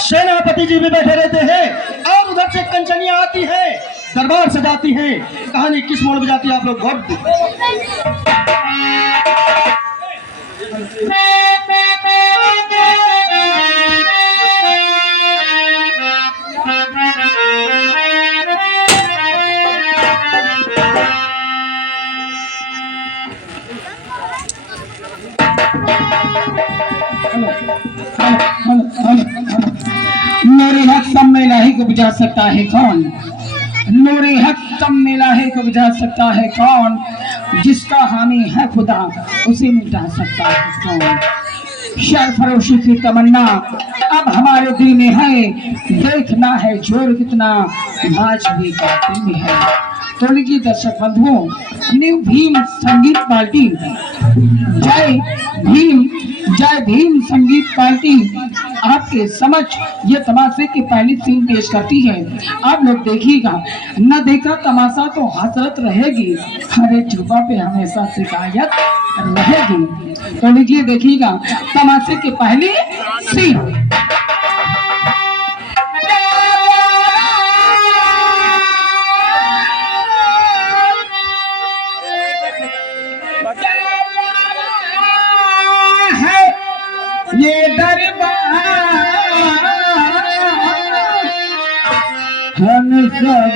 सेनापति जी भी बैठे रहते हैं और उधर से कंचनियां आती है, दरबार सजाती है। कहानी किस मोड़ में जाती है आप लोग गौर नूरे हक सब में इलाही को बुझा सकता है कौन? नूरे हक सब में इलाही को बुझा सकता है कौन? जिसका हामी है खुदा उसे मिटा सकता है कौन? शर फरोशी की तमन्ना अब हमारे दिल में है, देखना है जोर कितना नाच भी गाती में है। तो लीजिए दर्शक बंधुओं, न्यू भीम संगीत पार्टी जय भीम, जय भीम संगीत पार्टी आपके समक्ष ये तमाशे की पहली सीन पेश करती है। आप लोग देखिएगा, न देखा तमाशा तो हसरत रहेगी, हर एक जुबा पे हमेशा शिकायत रहेगी। तो लीजिए देखिएगा तमाशे की पहली सीन। ये दरबार हम सब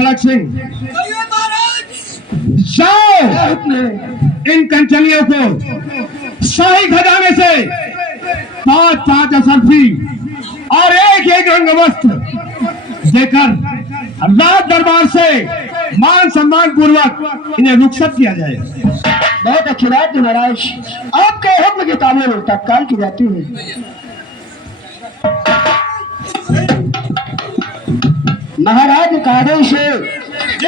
खड़क सिंह, जाओ इन कंचनियों को शाही खजाने से 5-5 असरफी और एक रंग वस्त्र देकर राज दरबार से मान सम्मान पूर्वक इन्हें रुखसत किया जाए। बहुत अच्छी बात है महाराज, आपके हुक्म की तामील तत्काल की जाती है। महाराज का आदेश है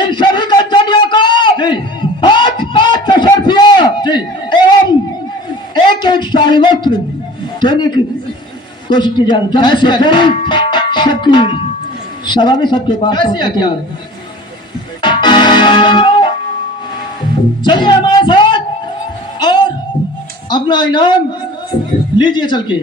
इन सभी कंचनियों को 5-5 असरफियां एवं एक शाही वस्त्र देने की कोशिश की जा रही है। सबकी सभा में सबके पास चलिए हमारे साथ और अपना इनाम लीजिए चल के।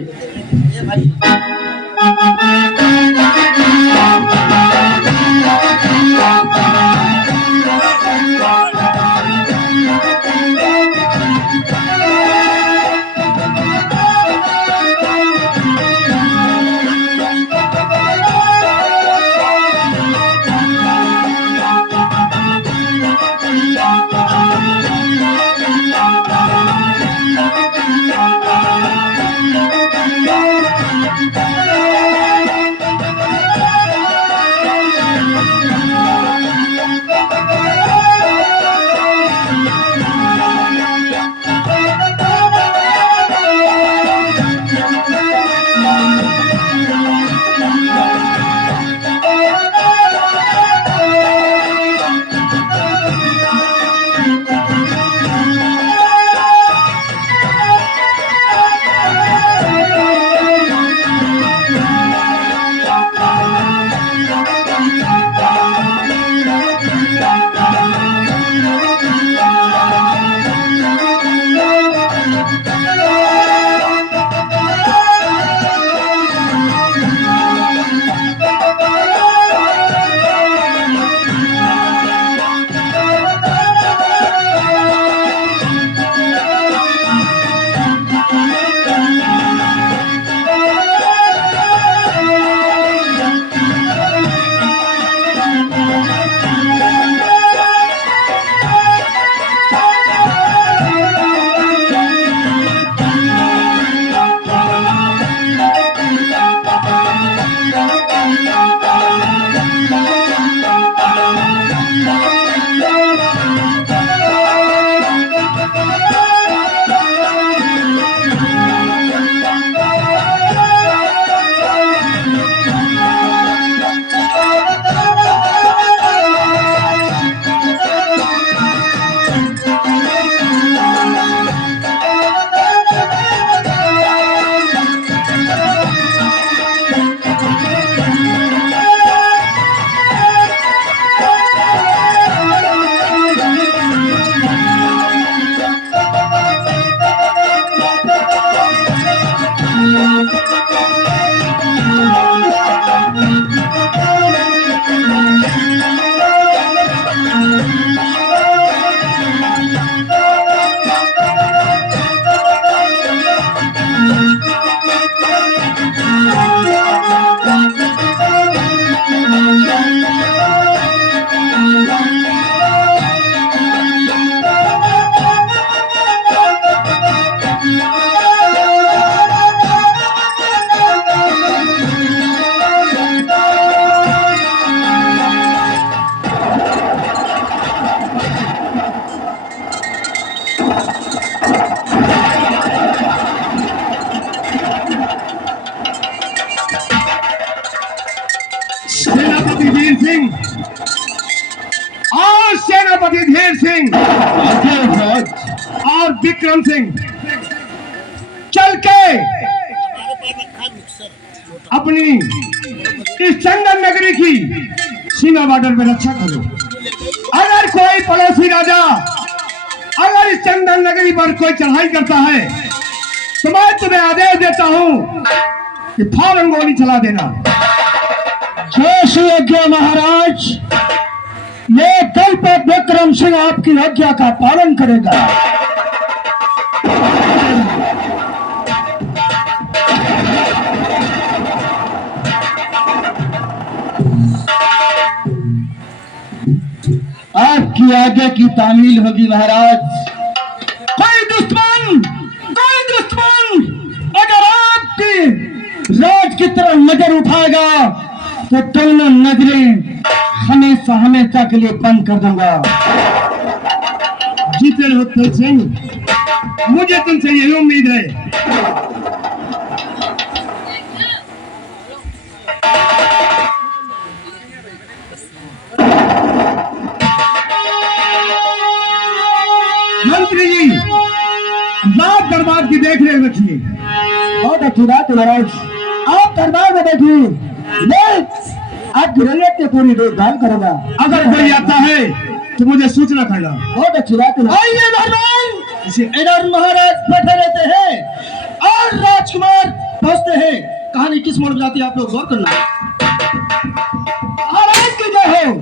सेनापति धीर सिंह और विक्रम सिंह चल के अपनी इस चंदन नगरी की सीमा बॉर्डर में रक्षा करो। अगर कोई पड़ोसी राजा अगर इस चंदन नगरी पर कोई चढ़ाई करता है तो मैं तुम्हें आदेश देता हूं कि फौरन गोली चला देना। जय श्री आज्ञा महाराज, ये कल पर विक्रम सिंह आपकी आज्ञा का पालन करेगा। आपकी आज्ञा की तामील होगी महाराज। कोई दुश्मन अगर आपकी राज की तरफ नजर उठाएगा तो दोनों नजरें हमेशा हमेशा के लिए बंद कर दूंगा। जीते रहो तुल सिंह, मुझे तुमसे यही उम्मीद है। मंत्री जी, रात दरबार की देख रेख रखिए। बहुत अच्छी बात है महाराज, आप दरबार में बैठिए, मैं आप ग्रेनेड की पूरी देखभाल करूंगा। अगर कोई आता है तो मुझे सूचना करना। बहुत अच्छी बात है। आइए मेहमान, इधर महाराज बैठे रहते हैं और राजकुमार पहुंचते हैं। कहानी किस मोड़ में जाती है आप लोग गौर करना। महाराज की जय हो।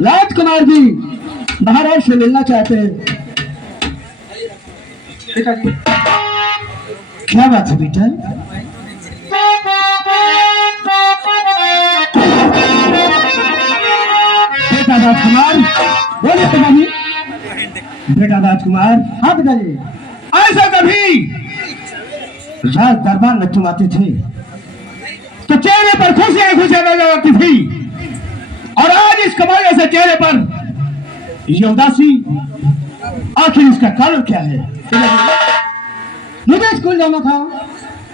राजकुमार जी महाराज से मिलना चाहते हैं। क्या बात है बेटा? बेटा राजकुमार, बोलिए पिताजी। बेटा राजकुमार, हाँ पिताजी। ऐसा कभी राज दरबार में तुम आते थे तो चेहरे पर खुशियां नजर आती थी, और आज इस कमाल से चेहरे पर ये उदासी, आखिर इसका कारण क्या है? मुझे स्कूल जाना था,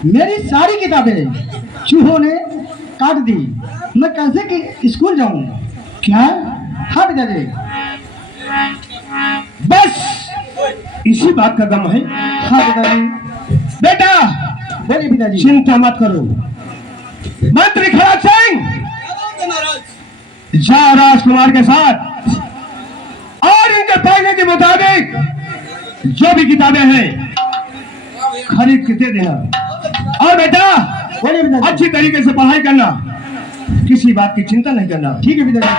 मेरी सारी किताबें चूहों ने काट दी, मैं कैसे कि स्कूल जाऊं? क्या? हाँ पिताजी। बस इसी बात का गम है? हाँ पिताजी। बेटा बोलिए पिताजी। चिंता मत करो, मंत्री खड़क सिंह जा राजकुमार के साथ और इनके कहने के मुताबिक जो भी किताबें हैं खरीद के दे देना। और बेटा बोलिए पिताजी। अच्छी तरीके से पढ़ाई करना, किसी बात की चिंता नहीं करना। ठीक है पिताजी।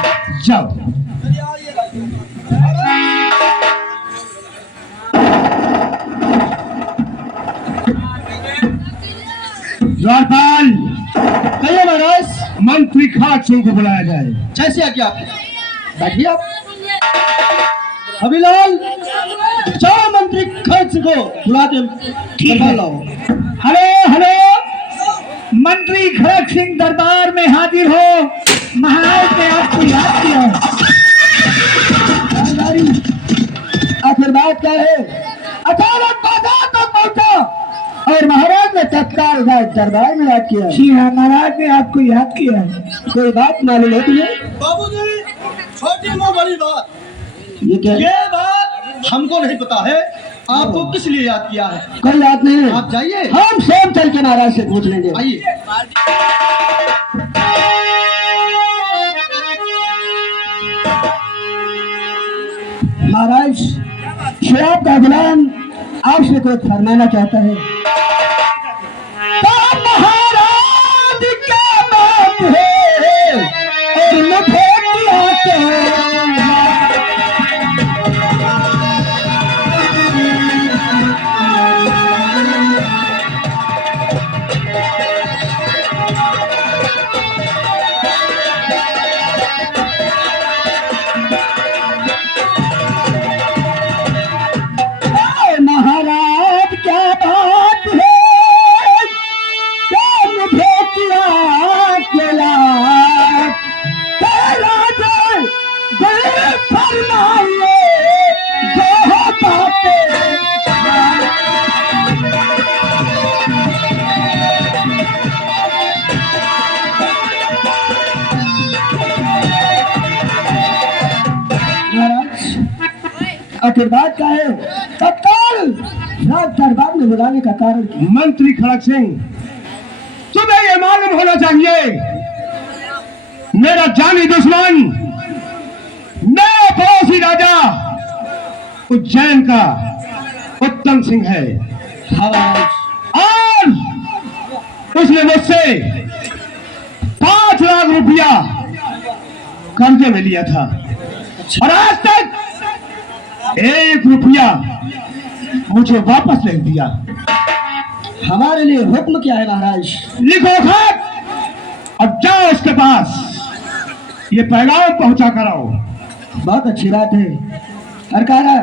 जाओ। द्वारपाल, कहिए महाराज। मंत्री खड़क सिंह को बुलाया जाए। जैसे आज्ञा आपकी। बैठिए आप। अभिलाल, जाओ मंत्री खड़क सिंह को बुला के दरबार लाओ। हेलो हेलो, मंत्री खड़क सिंह दरबार में हाजिर हो। महाराज ने आपको याद किया। आखिर बात क्या है? अचानक बाजार तक पहुंचा और महाराज ने तत्काल दरबार में याद किया। जी हाँ, महाराज ने आपको याद किया है। कोई बात मालूम है तुम्हें? बाबूजी, छोटी मोटी बड़ी बात, ये क्या? ये बात हमको नहीं पता है। आपको किस लिए याद किया है? कोई बात नहीं, आप जाइए। हम स्वयं चल के महाराज से पूछ लेंगे। आइए। महाराज, शराब का गुलाम आपसे कुछ फरमाना चाहता है। तो महाराज क्या बात है और मुझे क्या कहना? महाराज क्या बात है, क्या मुझे किया अकेला? तेरा दिल दिल फरमाइए जो बातें। महाराज, आखिर बात क्या है? तत्काल राज दरबार में बुलाने का कारण क्या? मंत्री खड़क सिंह, तुम्हें यह मालूम होना चाहिए मेरा जानी दुश्मन मेरा पड़ोसी राजा उज्जैन का उत्तम सिंह है। और उसने मुझसे 5 लाख रुपया कर्जे में लिया था, और आज तक 1 रुपया मुझे वापस नहीं दिया। हमारे लिए हुक्म क्या है महाराज? लिखो खत, अब जाओ उसके पास ये पैगाम पहुंचा कराओ बहुत अच्छी बात है। हरकारा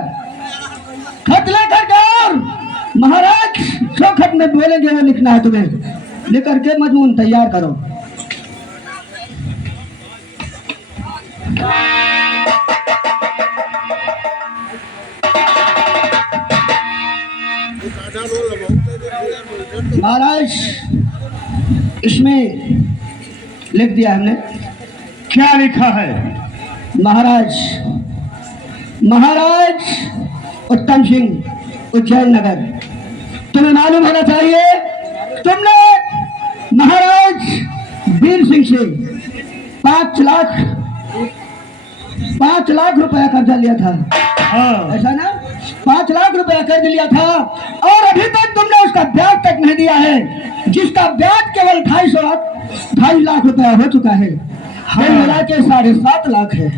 खत लेकर के और महाराज जो खत में बोलेंगे वो लिखना है तुम्हें, लेकर के मजमून तैयार करो। महाराज इसमें लिख दिया हमने। क्या लिखा है? महाराज महाराज उत्तम सिंह उज्जैन नगर। तुम्हें मालूम होना चाहिए तुमने महाराज वीर सिंह से 5 लाख रुपया कर्जा लिया था। हाँ। ऐसा ना, 5 लाख रुपया कर्ज लिया था और अभी तक तुमने उसका ब्याज तक नहीं दिया है, जिसका ब्याज केवल 2.5 लाख रुपया हो चुका है। हाँ। मिला के 7.5 लाख है।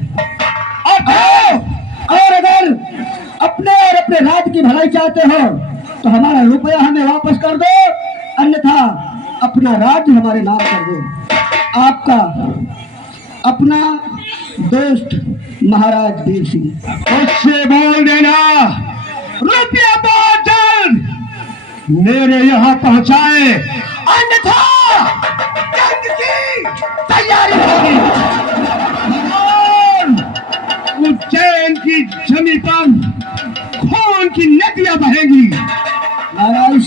और अगर अपने और अपने राज्य की भलाई चाहते हो तो हमारा रुपया हमें वापस कर दो, अन्यथा अपना राज्य हमारे नाम कर दो। आपका अपना दोस्त महाराज वीर सिंह। उससे बोल देना रुपया बहुत जल्द मेरे यहाँ पहुँचाए, अन्यथा जंग की तैयारी होगी। उज्जैन की जमीन पर खून की नदियां बहेंगी। महाराज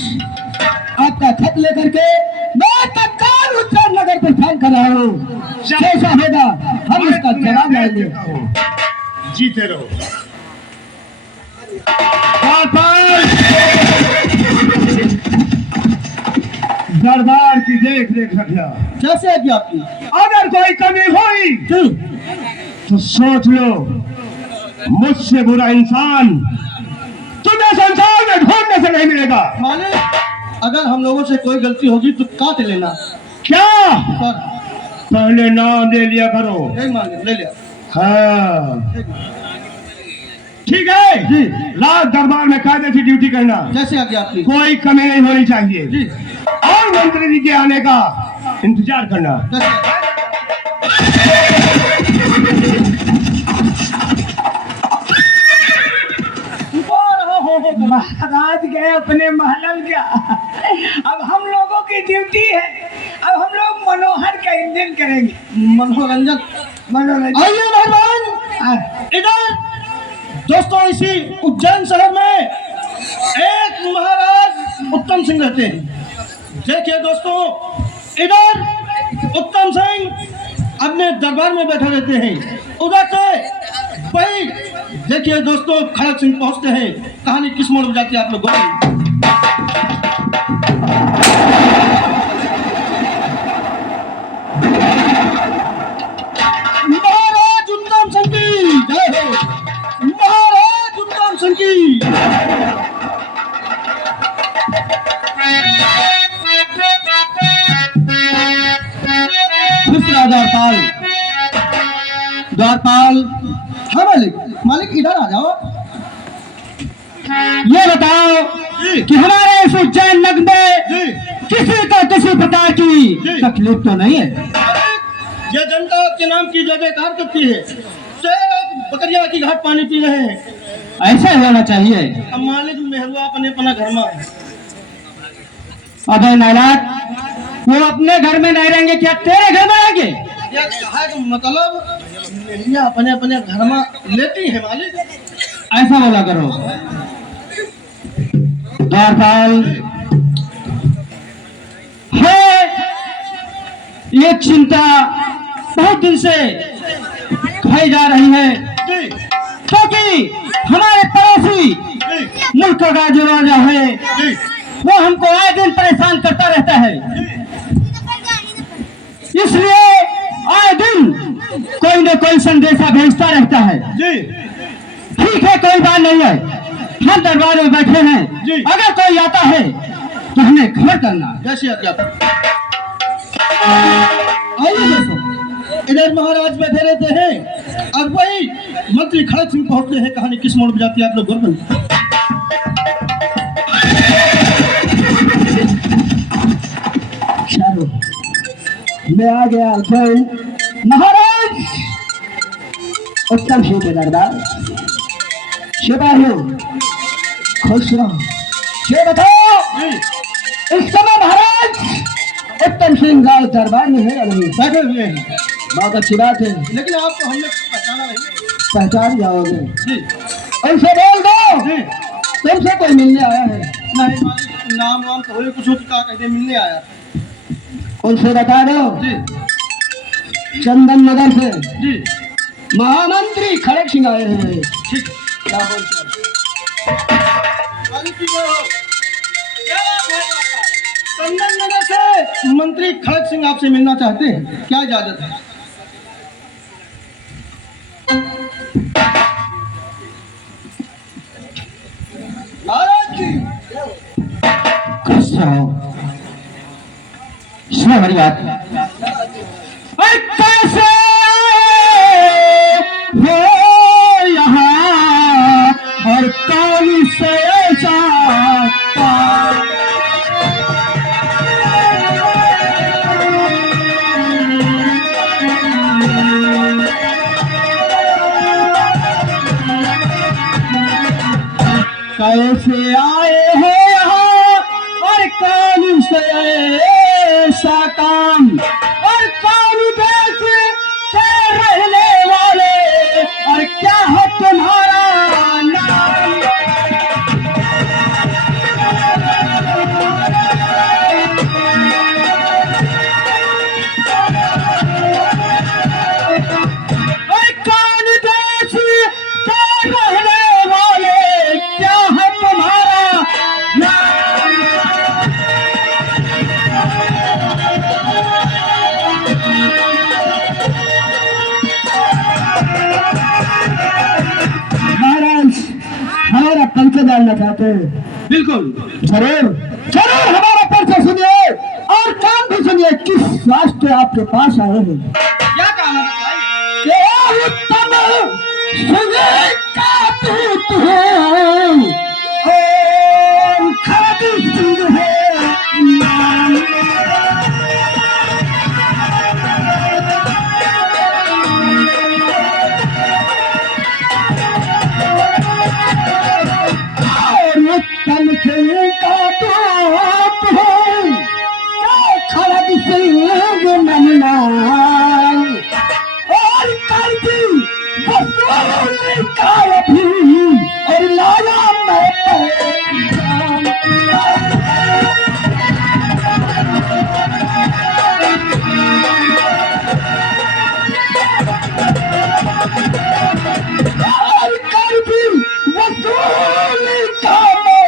आपका खत लेकर के मैं तत्काल उज्जैन नगर पर फोन कर रहा हूँ। जैसा होगा हम इसका जवाब लाएंगे। जीते रहो। दरबार की देख रेख रखना। कैसे है कि आपकी? अगर कोई कमी हुई तो सोच लो, मुझसे बुरा इंसान तुम्हें संसार में ढूंढने से नहीं मिलेगा। मालिक अगर हम लोगों से कोई गलती होगी तो काट लेना। क्या? पर पहले नाम ले लिया करो। एक मालिक ले लिया। हाँ ठीक है जी। रात दरबार में कायदे से ड्यूटी करना। कैसे आगे आपकी? कोई कमी नहीं होनी चाहिए जी। और मंत्री जी के आने का इंतजार करना। कैसे? महाराज गए अपने महल का। अब हम लोगों की ड्यूटी है, अब हम लोग मनोहर का इंजन करेंगे। मनोरंजन। आइए मेहमान इधर। दोस्तों इसी उज्जैन शहर में एक महाराज उत्तम सिंह रहते हैं। देखिए दोस्तों इधर उत्तम सिंह अपने दरबार में बैठे रहते हैं। उधर से वही देखिए दोस्तों खड़क सिंह पहुंचते हैं। कहानी किस मोड़ में जाती है आप लोग महाराज उत्तम सिंह की जय हो। महाराज उत्तम सिंह की। खुश राजा द्वारपाल। हाँ मालिक। मालिक इधर आ जाओ। ये बताओ कि हमारे इस उज्जैन नगर में किसी को किसी प्रकार की तकलीफ तो नहीं है? ये जनता आपके नाम की जय जयकार करती है। सब बकरिया की घाट पानी पी रहे हैं। ऐसा ही होना चाहिए। अब मालिक मेहरुआ अपने अपना घर में है। अबे नालायक, वो अपने घर में नहीं रहेंगे, क्या तेरे घर में रहेंगे? ये कहा कि मतलब मेहरिया अपने अपने घर में लेती है मालिक। ऐसा बोला करो। द्वारपाल है ये चिंता बहुत दिन से खाई जा रही है, क्योंकि हमारे पड़ोसी मुल्क का जो राजा है वो हमको आए दिन परेशान करता रहता है। इसलिए आए दिन कोई न कोई संदेशा भेजता रहता है। ठीक है, कोई बात नहीं है, हम दरबार में बैठे हैं। अगर कोई आता है तो हमें खबर करना। कैसे आते आप? आइए दोस्तों इधर महाराज बैठे रहते हैं और वही मंत्री खड़क सिंह पहुंचते हैं। कहानी किस मोड़ में जाती है आप लोग गौर मैं आ गया उज्जैन। महाराज उत्तम सिंह के दरबार। सिपाहियों खुश रहो। ये बताओ इस समय महाराज उत्तम सिंह राव दरबार में है या नहीं? बैठे हुए हैं, बहुत अच्छी बात है, लेकिन आपको हमने पहचाना नहीं। पहचान जाओगे। जी उनसे बोल दो जी। तुमसे कोई मिलने आया है। नहीं मालिक, नाम वाम तो हो कुछ का कहते मिलने आया। उनसे बता दो जी चंदन नगर से जी महामंत्री खड़क सिंह आए हैं। ठीक। क्या बोलते हो? मालिक जी को चंदन नगर से मंत्री खड़क सिंह आपसे मिलना चाहते हैं, क्या इजाजत है? महाराज जी खुश रहो। सुनो हमारी बात। अरे कैसे हो यहाँ और कौन से ऐसा कैसे आए हो यहाँ और कौन से ऐसा काम और कौन देश से रहने वाले और क्या है तुम्हारा नाम? और कौन देश से रहने वाले क्या है तुम्हारा नाम? महाराज हमारा परिचय जानना चाहते हैं। बिल्कुल। जरूर जरूर हमारा परिचय सुनिए और काम भी सुनिए। किस वास्ते आपके पास आए हैं? क्या काम है? ये उत्तम सुने का दूत है और खड़क सिंह है नाम। और उत्तम सिंह का दूत है खड़क सिंह नाम। और करती वसूल का भी और लाया मैं पैगाम। और करती वसूल का मैं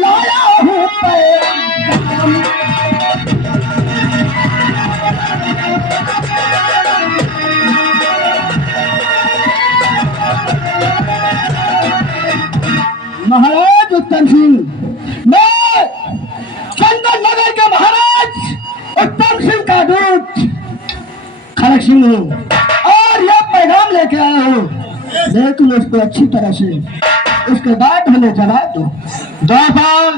लाया हूँ पैगाम। महाराज उत्तम सिंह, मैं चंदन नगर के महाराज उत्तम सिंह का दूत खड़क सिंह हूँ और यह पैगाम लेके आया हूँ। लेकिन उसको अच्छी तरह से उसके बाद हमें जवाब दो। द्वारपाल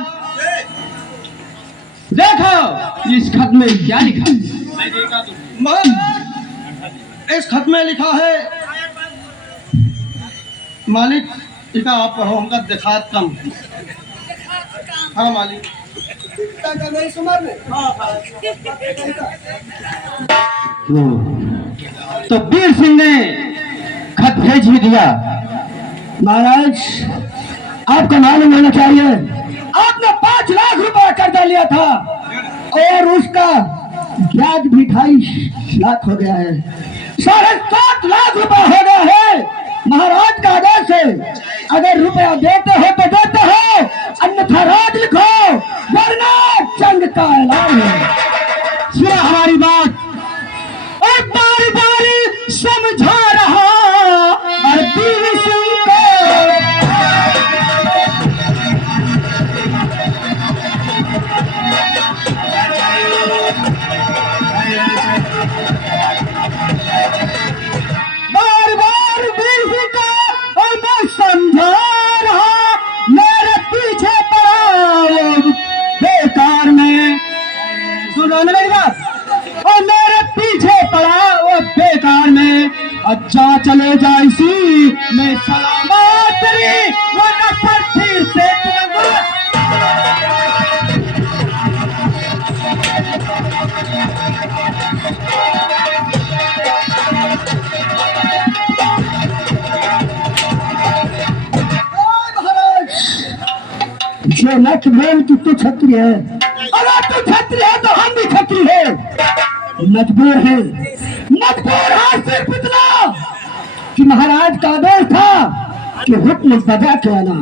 देखो इस खत में क्या लिखा है? महाराज इस खत में लिखा है, मालिक इका आप पढ़ो, हमका दिखात कम। हाँ मालिक। तो वीर सिंह ने खत भेज ही दिया। महाराज आपको मालूम होना चाहिए आपने 5 लाख रुपया कर्जा लिया था और उसका ब्याज भी 2.5 लाख हो गया है। 7.5 लाख रुपया हो गया है। महाराज का आदेश है, अगर रुपया देते हो तो देते हो, अन्यथा राज लिखो वरना जंग का ऐलान है। सुना हमारी बात और बारी बारी समझा रहा और वीर सिंह को बार बार वीर सिंह को और मैं समझा रहा मेरे पीछे पड़ा बेकार में। सुनो ना मेरी बात और मैं अच्छा चले जा इसी मैं सलामत तेरी वो नफर फिर से जो नट मेल की तू छत्री है, अगर तू छत्री है तो हम भी छत्री है। मजबूर है सिर्फ इतना कि महाराज का आदेश था कि हुक्म बजा के आना।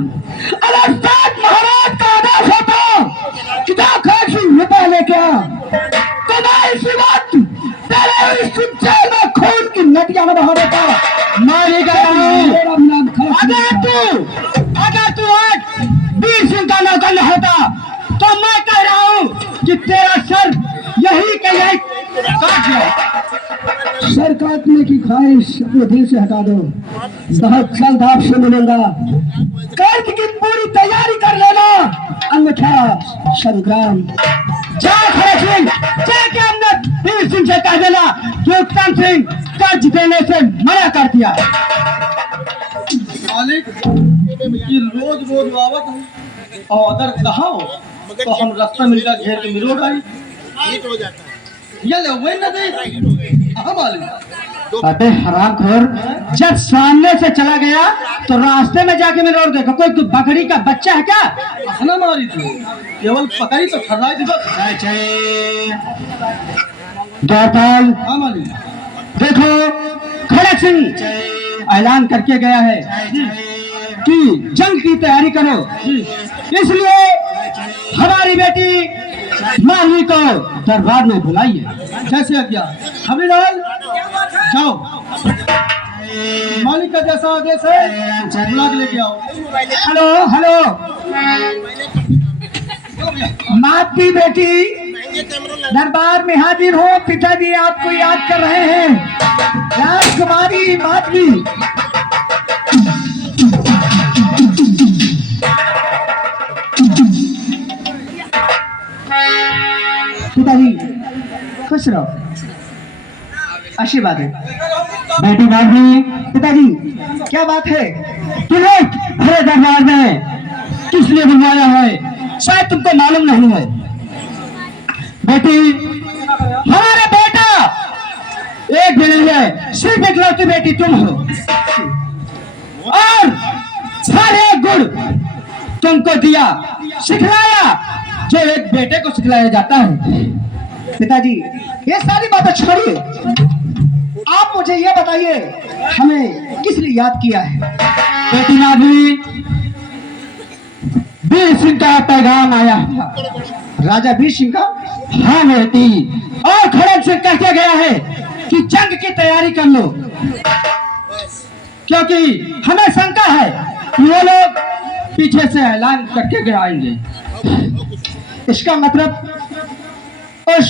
अगर साथ महाराज का आदेश होता कि जा खासी रुपया लेके आ, तो मैं इसी वक्त तेरे इस जेल में खून की नदियां में बहा देता। मारी गया मेरा नाम अगर तू आज वीर सिंह का नौकर न होता तो मैं कह रहा हूँ कि तेरा सर यही के यही काट जाए। सर काटने की ख्वाहिश अपने दिल से हटा दो। बहुत जल्द आपसे मिलूंगा। कर्ज की पूरी तैयारी कर लेना, अन्यथा संग्राम। जा खड़े सिंह, जाके अंदर वीर सिंह से कह देना कि उत्तम सिंह कर्ज देने से मना कर दिया। मालिक ये रोज रोज आवत है और अगर कहा हो तो हम रास्ता मिल गया घेर के मिलोड़ आई ये ले वही ना दे। हाँ मालिक अबे हरामखोर, जब सामने से चला गया तो रास्ते में जाके मिलोड़ देगा। कोई तू बकरी का बच्चा है क्या? हना मारी थी केवल पकड़ी तो ठर्राई थी बस। गोपाल हाँ मालिक देखो, खड़क सिंह ऐलान करके गया है कि जंग की तैयारी करो, इसलिए हमारी बेटी मानवी को दरबार में बुलाइए। जैसे आज्ञा हबीलाल जाओ, मालिक का जैसा आदेश है बुला के लेके आओ। हेलो हेलो, माती बेटी दरबार में हाजिर हो। पिताजी आपको याद कर रहे हैं। राजकुमारी माधवी पिताजी खुश रहो, आशीर्वाद है। बेटी माधवी, पिताजी क्या बात है? तुम्हें हरे दरबार में किस लिए बुलवाया है शायद तुमको मालूम नहीं है। बेटी, हमारा बेटा एक भी नहीं है, सिर्फ इकलौती बेटी तुम हो और सारे गुण तुमको दिया, सिखलाया जो एक बेटे को सिखलाया जाता है। पिताजी ये सारी बातें छोड़िए, आप मुझे ये बताइए हमें किस लिए याद किया है? बेटी माधवी, वीर सिंह का पैगाम आया है। राजा वीर सिंह का? हाँ बेटी, और खड़क से कह के गया है कि जंग की तैयारी कर लो, क्योंकि हमें शंका है कि वो लोग पीछे से ऐलान करके गिराएंगे। इसका मतलब उस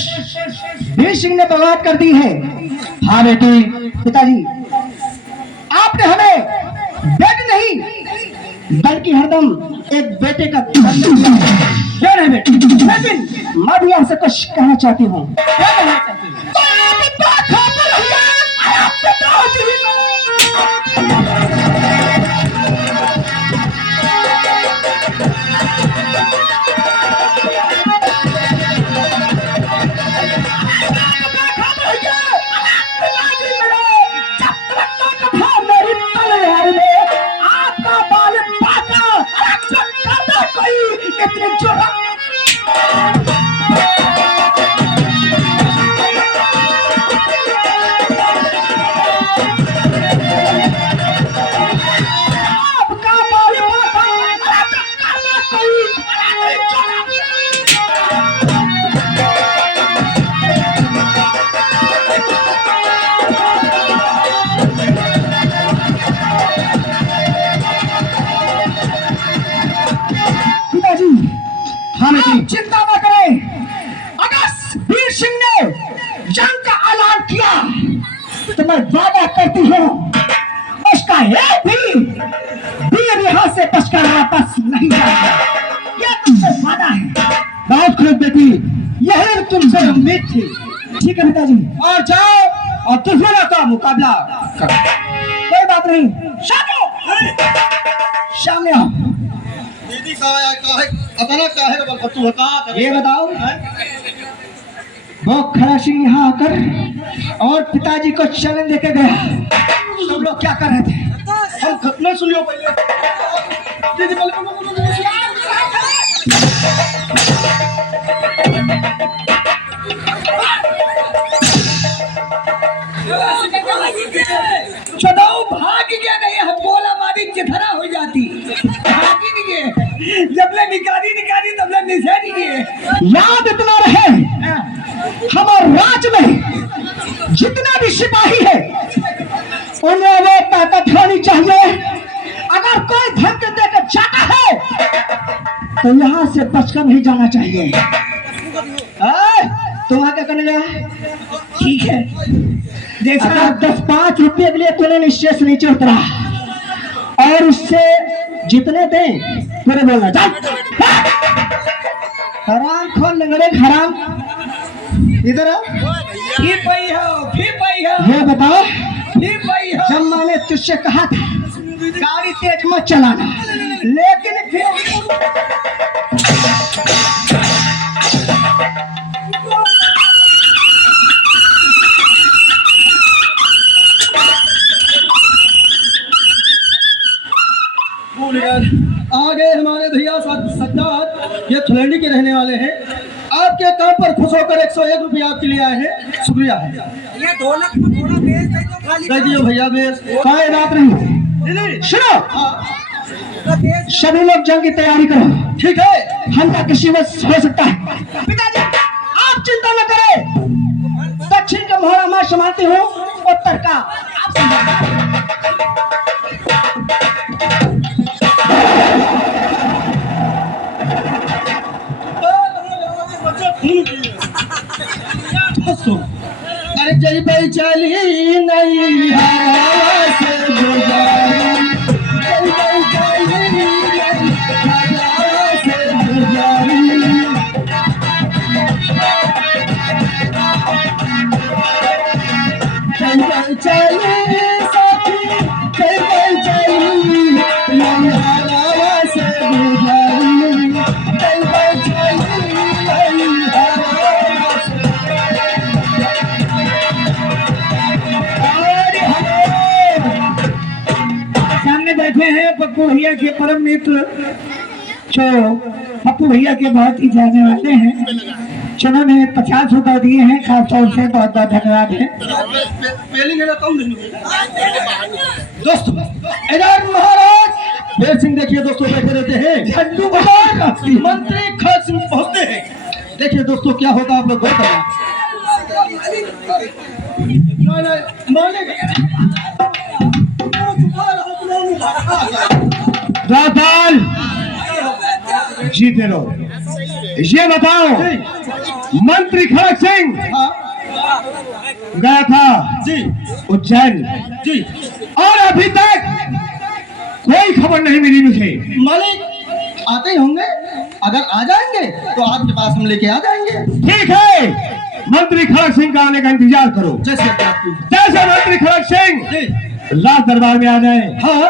वीर सिंह ने बगावत कर दी है। हाँ बेटी। पिताजी, आपने हमें बेटी नहीं बल्कि हरदम एक बेटे का क्यों नहीं बेटी? लेकिन मैं भी आपसे कुछ कहना चाहती हूँ। क्या कहना चाहती हूँ? चिंता न करें, अगर वीर सिंह ने जंग का ऐलान किया तो मैं वादा करती हूँ उसका एक भी वीर यहाँ से बचकर वापस नहीं जाएगा। यह तुमसे वादा है। बहुत खुश बेटी, यही तुमसे उम्मीद थी। ठीक है पिताजी, और जाओ और दुश्मनों का मुकाबला कर। कोई बात नहीं, सामने आओ। दीदी का है अचानक का है बल तू बता ये बताओ, वो खड़ा सिंह यहाँ आकर और पिताजी को चैलेंज देके गया, तुम लोग क्या कर रहे थे? हम खतना सुनियो पहले दीदी चदाऊ भाग गया नहीं, हम बोला मारी चिथरा हो जाती, भाग ही नहीं गए, जब ले निकाली तब ले निशानी गए। याद इतना रहे, हमारे राज्य में जितना भी सिपाही है उन्हें वो ताकत होनी चाहिए। अगर कोई धमकी देकर जाता है तो यहाँ से बचकर नहीं जाना चाहिए। तुम आगे करने गया, ठीक है। देखा, 10-5 रुपये के लिए तूने स्टेज से नीचे उतरा और उससे जितने दे पूरे बोलना। जा हराम खोल लंगड़े हराम, इधर आओ। फिर पई हो ये बताओ, फिर पई हो। जब मैंने तुझसे कहा था गाड़ी तेज मत चलाना, लेकिन फिर आगे हमारे भैया सज्जाद, ये थुलेंडी के रहने वाले हैं। आपके काम पर खुश होकर 101 रुपया आपके लिए आए हैं, शुक्रिया है। ये ढोलक में थोड़ा बेस दे दो खाली। दे दियो भैया बेस। कोई बात नहीं। सुनो, सभी लोग जंग की तैयारी करो। ठीक है, हमला किसी वक्त हो सकता है। पिताजी आप चिंता न करें, दक्षिण का मोहरा मैं संभालती हूँ, उत्तर का आप संभालिए। दोस्तों, अरे जय भाई चली नहीं हवा से गुजारी, जय भाई चली नहीं हवा से गुजारी। जय भाई चली साथी, जय भाई चली नहीं हवा से गुजारी, जय भाई चली नहीं हवा से। सामने बैठे हैं पप्पू भैया के परम मित्र, जो पप्पू भैया के बहुत ही जाने वाले हैं, जिन्होंने 50 रुपए दिए हैं, खास तौर से बहुत बहुत धन्यवाद है। दोस्तों, इधर महाराज वीर सिंह देखिए दोस्तों बैठे रहते हैं, झंडू बहार मंत्री खान सिंह पहुंचते हैं। देखिए दोस्तों क्या होगा, आप लोग गौर करना। राताल जीते रहो। ये बताओ, मंत्री खड़क सिंह हाँ गया था जी उज्जैन जी, और अभी तक कोई खबर नहीं मिली मुझे। मालिक आते ही होंगे, अगर आ जाएंगे तो आपके पास हम लेके आ जाएंगे। ठीक है, मंत्री खड़क सिंह का आने का इंतजार करो। जैसे आपकी जैसे मंत्री खड़क सिंह जी, राज दरबार में आ जाए, हाँ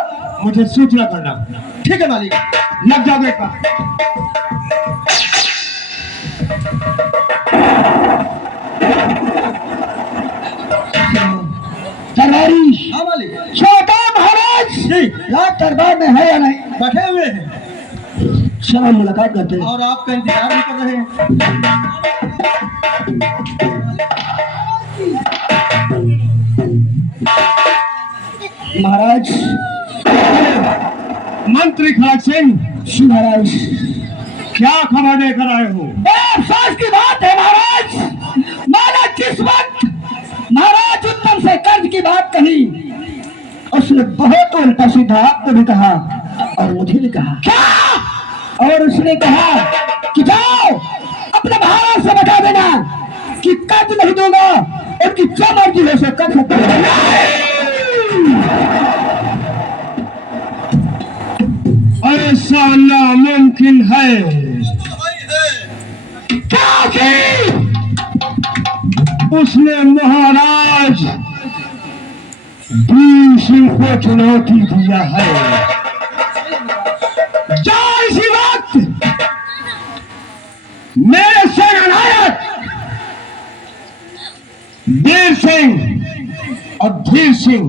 मुझे सूचना करना। ठीक है मालिक। लग जाओ गेट पर। दरबारी हाँ मालिक छोटा महाराज जी, रात दरबार में है या नहीं? बैठे हुए हैं चलो मुलाकात करते हैं। और आपका इंतजार भी कर रहे हैं। महाराज, मंत्री खड़क सिंह, जी महाराज, क्या खबर लेकर आए हो? अफसोस की बात है महाराज, मैंने जिस वक्त महाराज उत्तम से कर्ज की बात कही, उसने बहुत उल्टा सीधा आपको भी कहा और मुझे भी कहा। क्या? और उसने कहा कि जाओ अपने महाराज से बता देना कि कर्ज नहीं दूंगा, उनकी जो मर्जी हो सो कर सकते हैं। ऐसा नामुमकिन है। क्या? उसने महाराज वीर सिंह को चुनौती दिया है। जाओ इसी वक्त मेरे सेनानायक वीर सिंह और धीर सिंह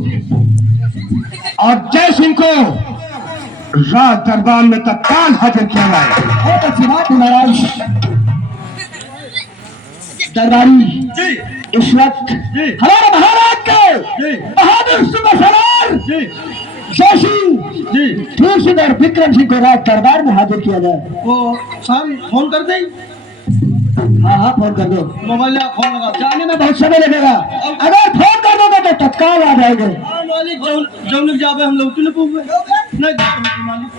और जय सिंह को राज दरबार में तत्काल हाजिर किया जाए। बहुत अच्छी बात है महाराज। दरबारी जी इस वक्त जी हमारे महाराज के जी बहादुर सुबह सवार जी जय सिंह, जी धीर सिंह और विक्रम सिंह को राज दरबार में हाजिर किया जाए। वो शाम फोन कर दें, हाँ हाँ फोन कर दो। मोबाइल में फोन लगा जाने में बहुत समय लगेगा, अगर फोन कर दोगे तो तत्काल आ जाएंगे। मालिक जौन जावे हम लोग तूने पूछे नहीं मालिक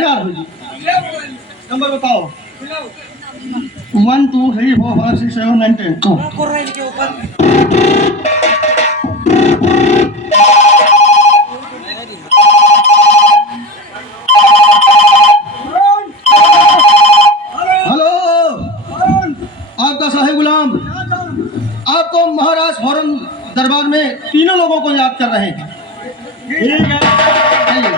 यार हो जी नंबर बताओ 1 2 3 4 5 6 7 9 10 हेलो आपका साहिब गुलाम आपको महाराज फौरन दरबार में तीनों लोगों को याद कर रहे हैं। ठीक है आइए।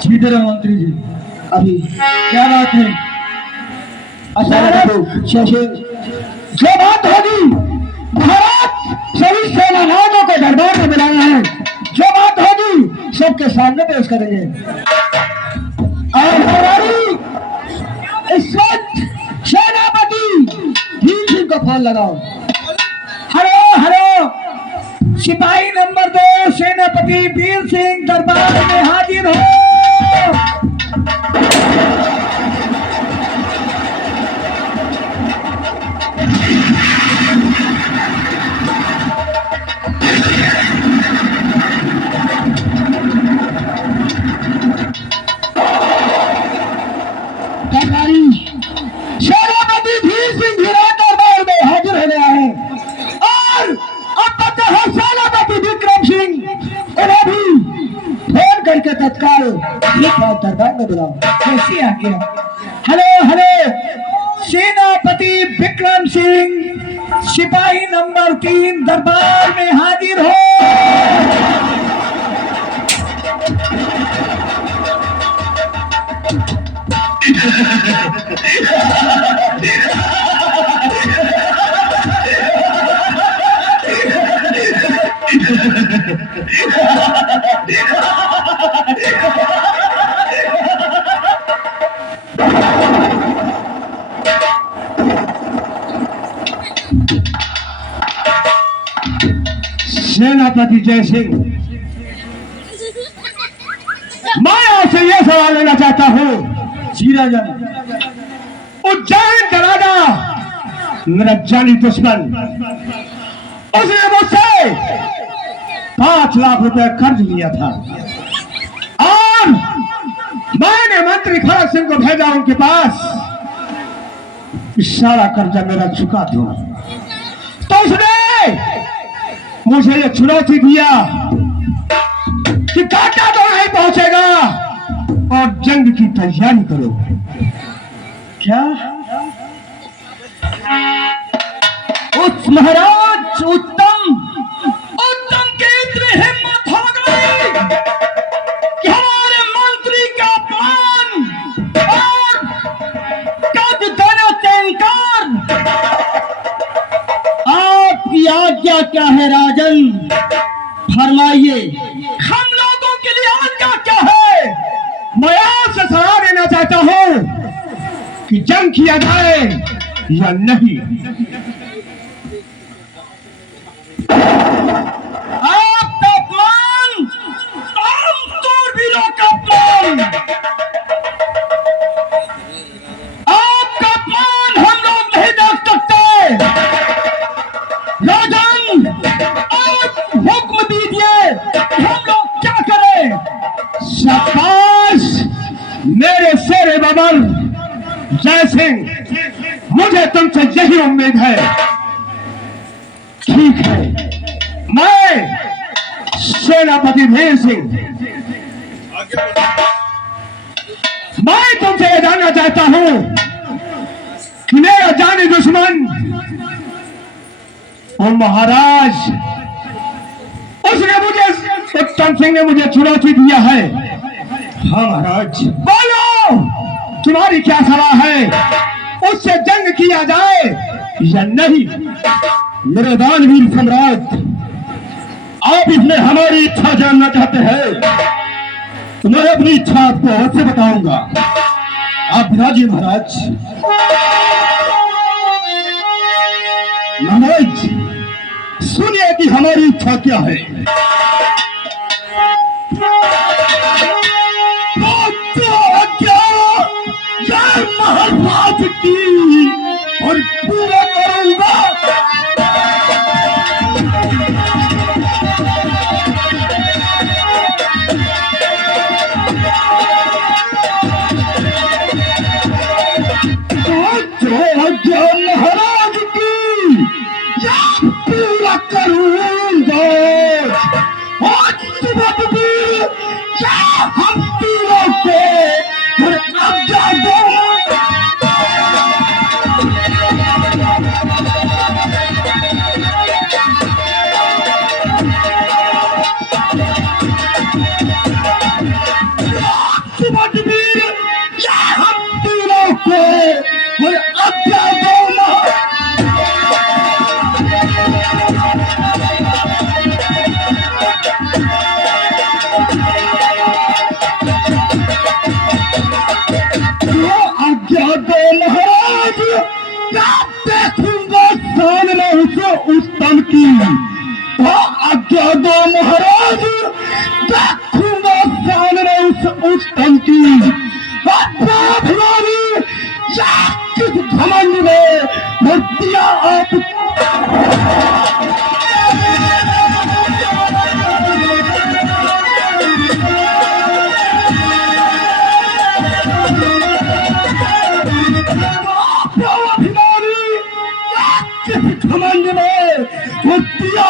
सीधे रहो मंत्री जी। अभी क्या बात है? शशि जो बात होगी महाराज सभी सेनानायकों को दरबार में बुलाया है, जो बात होगी सबके सामने पेश करेंगे। और हमारी इस वक्त सेनापति धीर सिंह को फोन लगाओ। हेलो हेलो, सिपाही नंबर 2 सेनापति वीर सिंह दरबार में हाजिर हो। सेनापति धीर सिंह दरबार में हाजिर हो गया है और अब पता है सेनापति विक्रम सिंह उन्हें भी फोन करके तत्काल दरबार में बुलाओ। कैसी आ गया? हेलो हेलो, सेनापति विक्रम सिंह सिपाही नंबर 3 दरबार में हाजिर हो। सेनापति जय सिंह, मैं आपसे यह सवाल लेना चाहता हूँ। जी राजा। उज्जैन का राजा मेरा जानी दुश्मन, उसने मुझसे 5 लाख रुपए कर्ज लिया था और मैंने मंत्री खड़ग सिंह को भेजा उनके पास कि सारा कर्जा मेरा चुका दो। तो उसने मुझे ये चुनौती दिया कि कांटा तो नहीं पहुंचेगा और जंग की तैयारी करो। क्या उस महाराज उत्तम की इतनी हिम्मत हो गई कि हमारे मंत्री का अपमान और कद देने से इनकार। आपकी आज्ञा क्या है राजन, फरमाइए। हम लोगों के लिए आज्ञा क्या है? मैं आपसे सलाह देना चाहता हूं कि जंग किया जाए या नहीं। आपका अपमान तूरबीरों का अपमान, आपका अपमान हम लोग नहीं देख सकते। राजन आप हुक्म दीजिए, हम लोग क्या करें? शाबाश मेरे शेरे बबर जय सिंह, मुझे तुमसे यही उम्मीद है। ठीक है, मैं सेनापति धीर सिंह, मैं तुमसे यह जानना चाहता हूं कि मेरा जानी दुश्मन और महाराज, उसने मुझे, उत्तम सिंह ने मुझे चुनौती दिया है। हाँ महाराज। बोलो, तुम्हारी क्या सलाह है? उससे जंग किया जाए या नहीं? मेरे दानवीर सम्राट, आप इसमें हमारी इच्छा जानना चाहते हैं तो मैं अपनी इच्छा आपको अवश्य बताऊंगा। आप विराजिए महाराज। महाराज सुनिए कि हमारी इच्छा क्या है। महाराज की और पूरा करूंगा। महाराज की पूरा करूंगा। हम तीनों को आज्ञा दो। हम तीनों को आज्ञा दो। आज्ञा दो महाराज। देखूंगा सामने उसे उत्तम की। आज्ञा दो महाराज। देखूंगा सामने उसे उत्तम की। भिवानी किस घमंड में मूर्तियां आप घमंड में मूर्तियां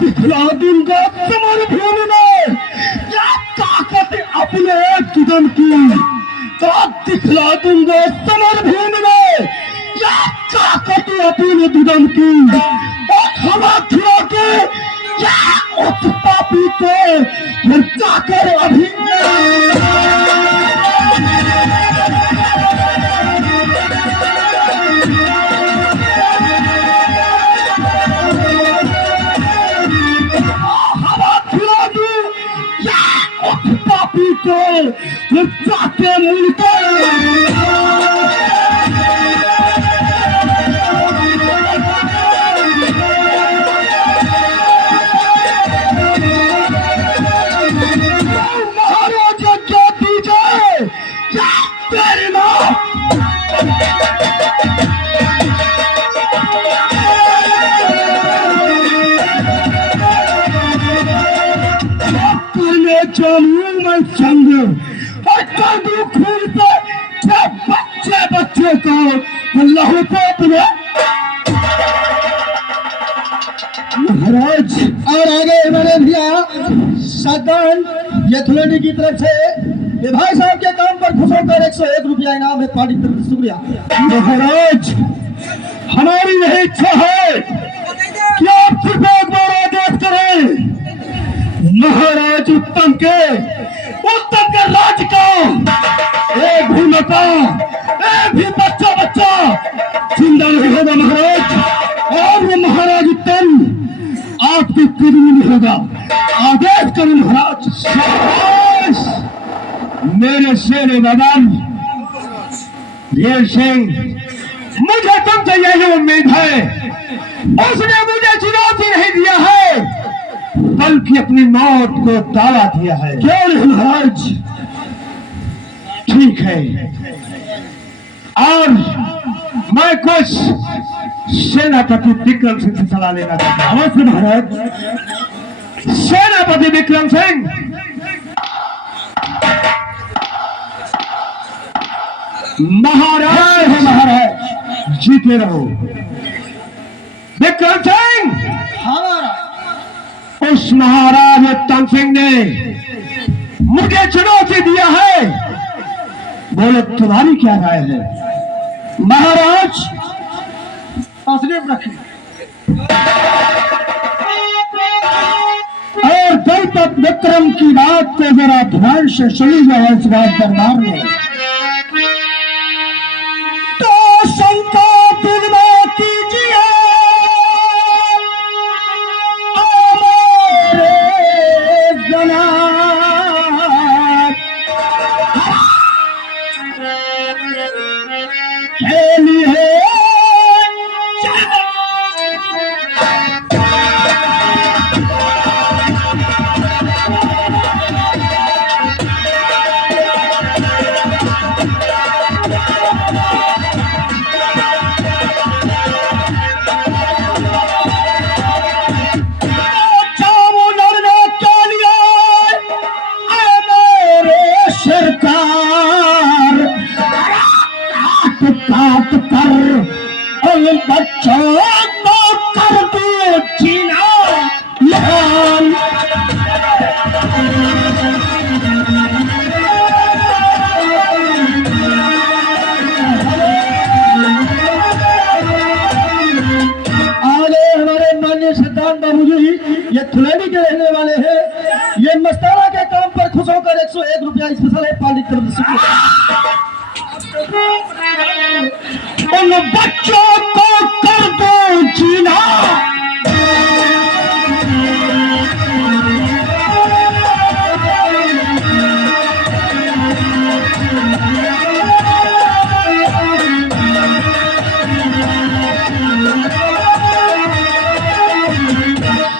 दिखला दूंगा समर भूमि में क्या ताकत अपने दुदन की। तो दिखला दूंगा समर भूमि में क्या ताकत अपने दुदन की। और हवा खिला के क्या उस पापी को फिर जाकर अभी पापी को जाके मिलकर महाराजा क्या दीजिए क्या करना। चलूं मैं संग और कर दूं खून पे बच्चे बच्चे को लहू को अपने। महाराज और आगे मेरे भैया सदन यथुलंडी की तरफ से ये भाई साहब के काम पर खुश होकर 101 रुपया इनाम है। पार्टी की तरफ से शुक्रिया। महाराज हमारी यही इच्छा है कि आप सिर्फ एक बार आदेश करें। महाराज उत्तम के राज का एक भी लता एक भी बच्चा जिंदा नहीं होगा महाराज। और वो महाराज उत्तम आपके कदम नहीं होगा। आदेश करें महाराज। शाबाश मेरे शेर बदन धीर सिंह, मुझे तुमसे यही उम्मीद है। उसने मुझे चुनौती नहीं दिया है बल्कि अपनी मौत को दावा दिया है। क्यों नहीं महाराज? ठीक है, और मैं कुछ सेनापति विक्रम सिंह से सलाह लेना चाहता हूँ। अवश्य महाराज। सेनापति विक्रम सिंह, महाराज है महाराज। जीते रहो। विक्रम सिंह, हाँ महाराज। उस महाराज उत्तम सिंह ने मुझे चुनौती दिया है, बोलो तुम्हारी क्या राय है? महाराज तशरीफ रखिए। और दलपत विक्रम की बात को जरा ध्यान से सुनी जाए इस बात दरबार में। तो शंका दुर्गा कीजिए हमारे जनाब, खेलिए काट कर उन बच्चों को कर दो जीना महान। आगे हमारे माननीय सिद्धांत बाबू जी ये थुलेनी के रहने वाले हैं। ये मस्ताना के काम पर खुश होकर 101 रुपया स्पेशल है पाली तरफ से। उन बच्चों को कर दो जीना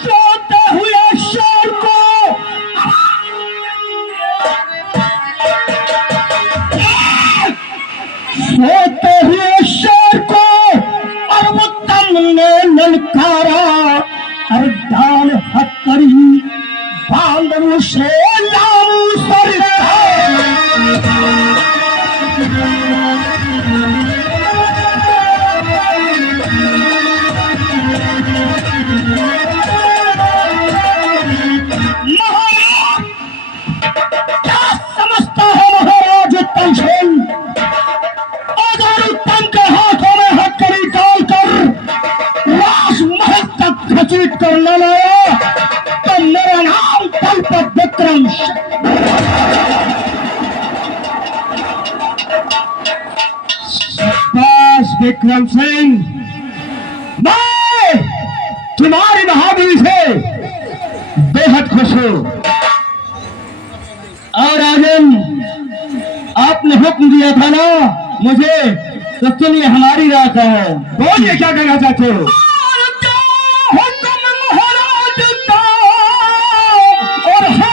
सोते हुए शेर को सोते हुए शेर को और उत्तम ने ललकारा और डाल हथकड़ी बांध उसे लाऊ महाराज क्या समझता है महाराज उत्तम सिंह? अगर उत्तम के हाथों में हथकड़ी डालकर राजमहल तक घसीट कर न लाया तो मेरा नाम दलपत विक्रम। शाबाश विक्रम सिंह, मैं तुम्हारी बहादुरी से बेहद खुश हूँ। और राजन आपने हुक्म दिया था ना मुझे, तो सुनिए हमारी रात है। बोलिए क्या कहना चाहते हो? और है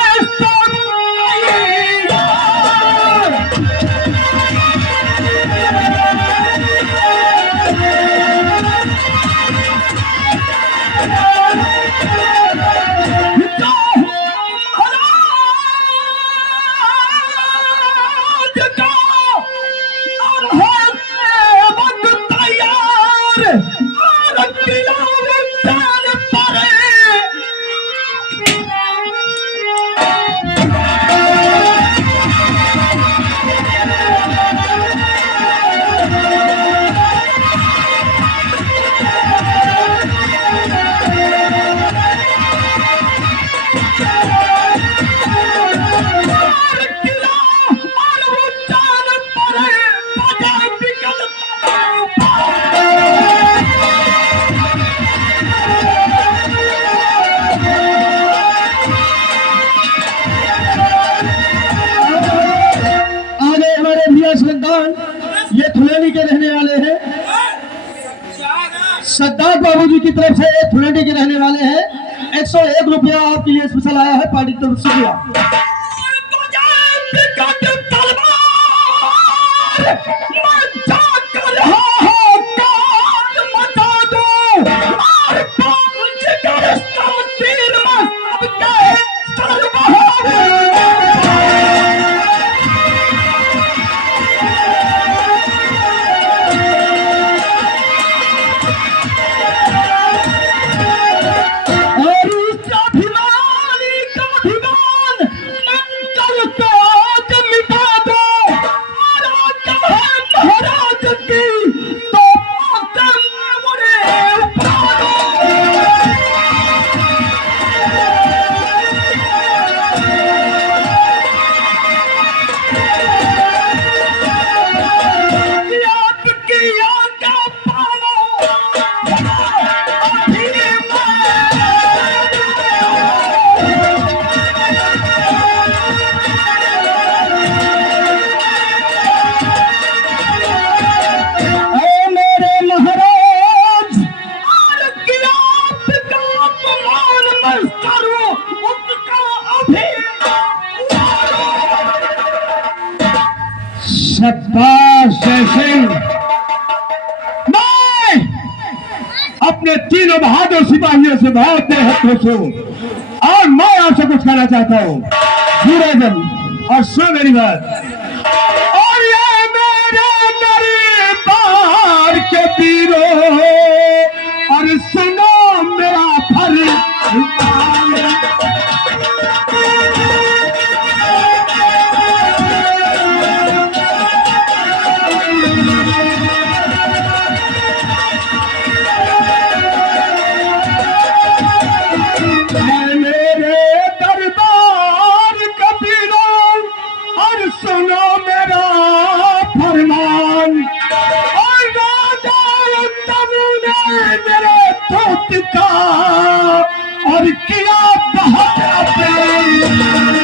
ये थुलेनी के रहने वाले हैं। सद्दार बाबू जी की तरफ से ये थुलेनी के रहने वाले हैं। 101 रुपया आपके लिए स्पेशल आया है पार्टी की तरफ से। शाबाश जय सिंह। मैं अपने तीनों बहादुर सिपाहियों से बहुत बेहद खुश हूँ और मैं आपसे कुछ कहना चाहता हूँ। धीरेजन और सुनो मेरी बात। और ये मेरे दरबार के वीरों, और सुनो मेरा फरमान। मेरे दरबार के वीरों, और सुनो मेरा फरमान। और राजा उत्तम ने मेरे दूत का और किया बहुत अपमान।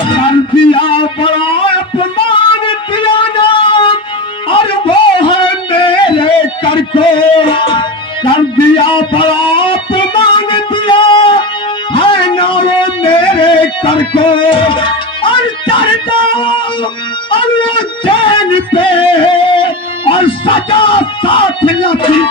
कर दिया बड़ा अपमान किया ना, और वो है मेरे कर को। कर दिया बड़ा अपमान दिया है ना वो मेरे कर को। और चढ़ता और वो चैन पे, और सजा साथ लगी।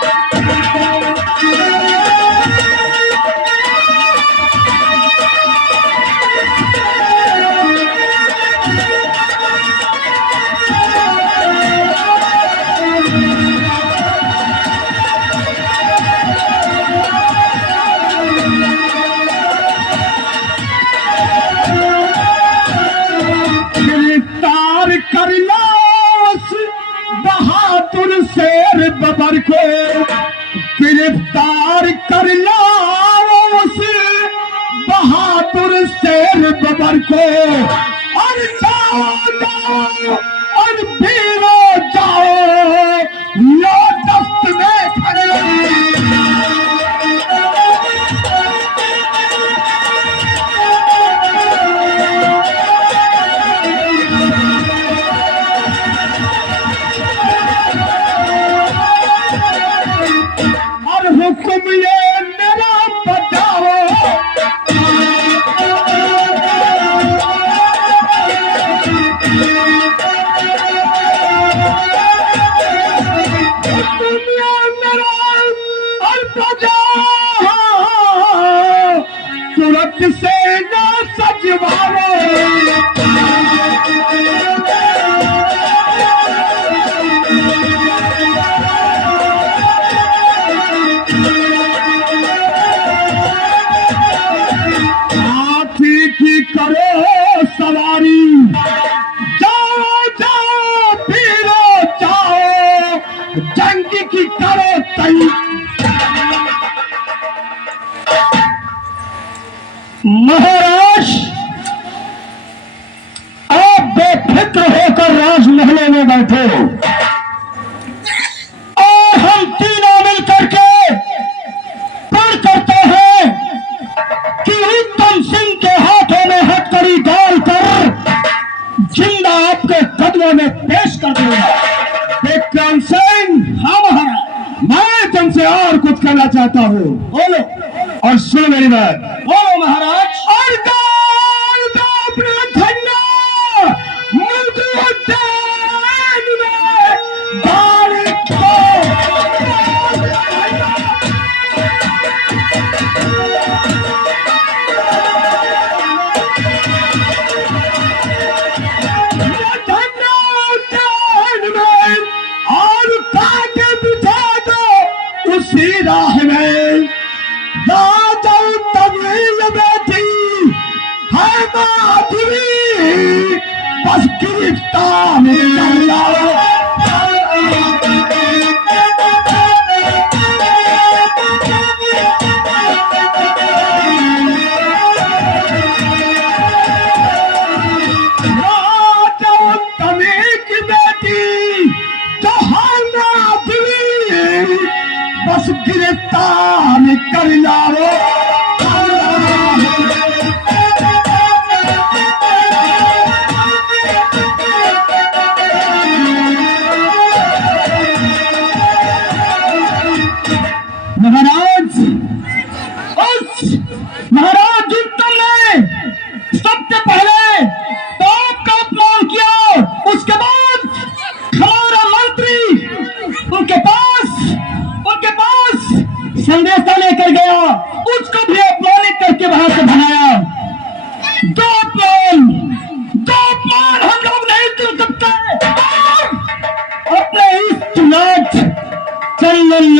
गिरफ्तार कर लो उस बहादुर शेर बबर को। गिरफ्तार कर लो उस बहादुर शेर बबर को। और जाओ जाओ और वीरों जाओ, लो दस्त में खड़े। और हुक्म ये मेरा बजाओ। हुक्म ये मेरा और बजाओ, तुरंत से ना सजवाओ। हाथी की करो सवारी, जाओ जाओ वीरों जाओ, जंग की करो तैयारी। महाराज आप बेफिक्र होकर राजमहलों में बैठे हो और हम तीनों मिलकर के प्रण करते हैं कि उत्तम सिंह के हाथों में हथकड़ी डालकर जिंदा आपके कदमों में पेश कर दूंगा। विक्रम सिंह, हाँ महाराज। मैं तुमसे और कुछ कहना चाहता हूँ। बोलो और सुनो मेरी बात। बोलो महाराज। और गाल दो अपना झंडा मुल्क उद्यान में गाड़ दो। झंडा उद्यान में और कांटे बिछा दो उसी राह में। राजा तमीज बैठी है माधुरी, बस गिरफ्तार कर लाओ। राजा तमीज की बेटी जो है माधुरी, बस गिरफ्तार कर लाओ।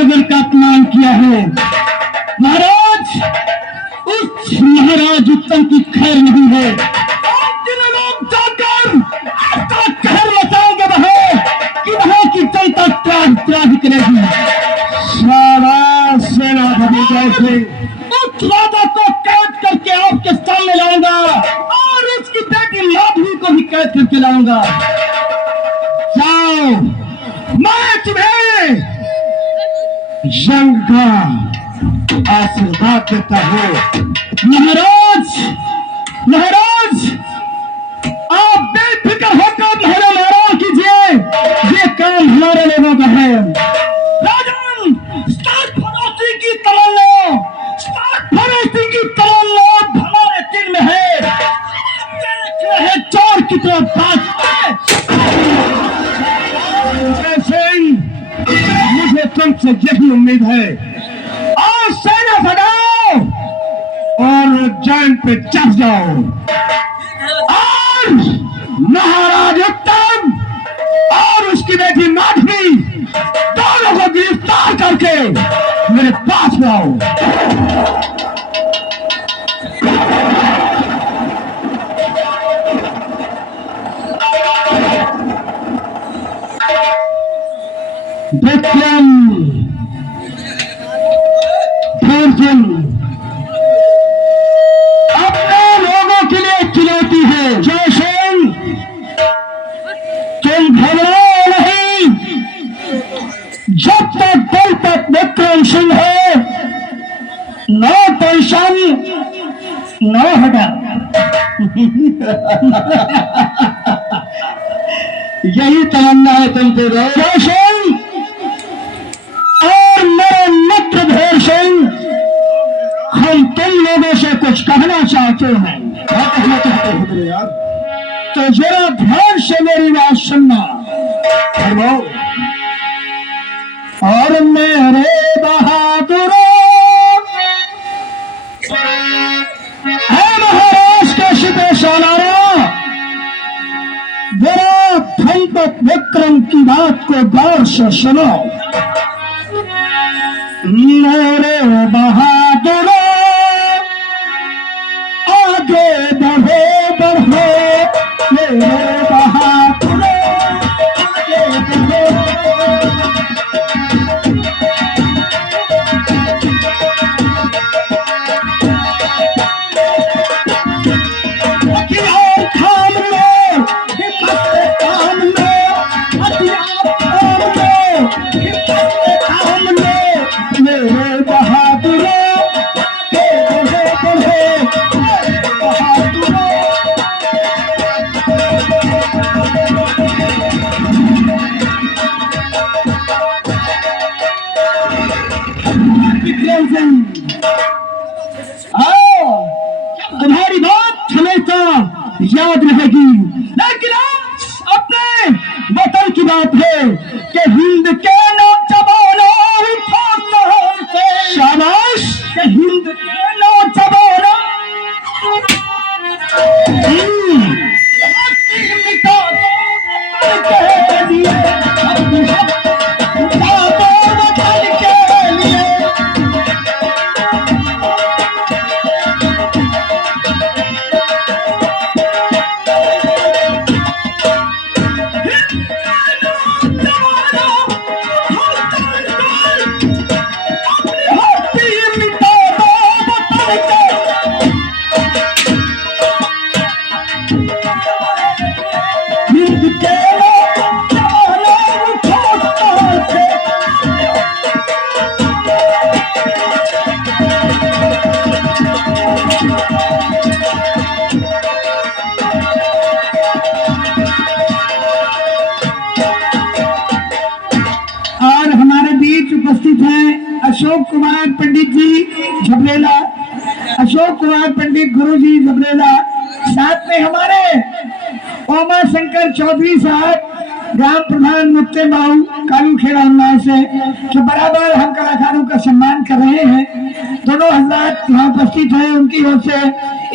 नगर का अपमान किया है। महाराज, उस महाराज उत्तम की खैर नहीं है। आज तीनों लोग जाकर आपका कहर मचाएंगे वहां कि वहां की जनता त्राही त्राही करेगी। शाबाश सेनापति जय सिंह। उस राजा को कैद करके आपके सामने लाऊंगा और उसकी बेटी माधवी को भी कैद करके लाऊंगा। जाओ, मैं तुम्हें जंग का आशीर्वाद देता हूँ। महाराज, महाराज, आप बेफिक्र होकर हमें नाराज कीजिए। ये काम हमारे लोगों का है। राजन, स्टार्ट फरोशी की तमन्ना, स्टार्ट फरोशी की तमन्ना हमारे दिल में है। देख रहे चोर की तरफ भागते। मुझे तुमसे यही उम्मीद है। और सेना बढ़ाओ और उज्जैन पे चढ़ जाओ और महाराज उत्तम और उसकी बेटी माधवी दोनों को गिरफ्तार करके मेरे पास लाओ। विक्रम, अर्जुन अपने लोगों के लिए चुनौती है। जय सिंह, तुम घबराओ नहीं। जब तक दल तक विक्रम सिंह है, नो टेंशन, नो हटा। यही तमन्ना है तुमसे। जय सिंह और मेरे मित्र भेर सिंह, हम तुम लोगों से कुछ कहना चाहते हैं। क्या कहना चाहते हो मेरे यार? तो जरा ध्यान से मेरी बात सुनना। और मेरे बहादुरों, है महाराज के सिपे सालारा, जरा धनपत विक्रम की बात को गौर से सुनो। मेरे बहादुरों, आगे बढ़ो बढ़ो, मेरे बहादुरों, आगे बढ़ो। हथियार थाम लो, हिम्मत से काम लो, हथियार थाम लो, हिम्मत से काम लो, मेरे बहादुरों, आगे बढ़ो बढ़ो, मेरे बहादुरों। विक्रम सिंह, आओ, तुम्हारी बात हमेशा याद रहेगी। लेकिन आज अपने वतन की बात है कि हिंद के नौजवानों उठो शहर से। शाबाश, कि हिंद के नौजवानों हस्ती मिटा दो वतन के लिए, अपनी हस्ती मिटा दो वतन के लिए। और हमारे बीच उपस्थित हैं अशोक कुमार पंडित जी झबरेला, अशोक कुमार पंडित गुरु जी झबरेला, साथ में हमारे ओमा शंकर चौधरी साहब, ग्राम प्रधान मुफ्ते बाबू कालू खेड़ा उन्नाव से, जो बराबर हम कलाकारों का सम्मान कर रहे हैं। दोनों हजरात यहाँ उपस्थित हैं, उनकी ओर से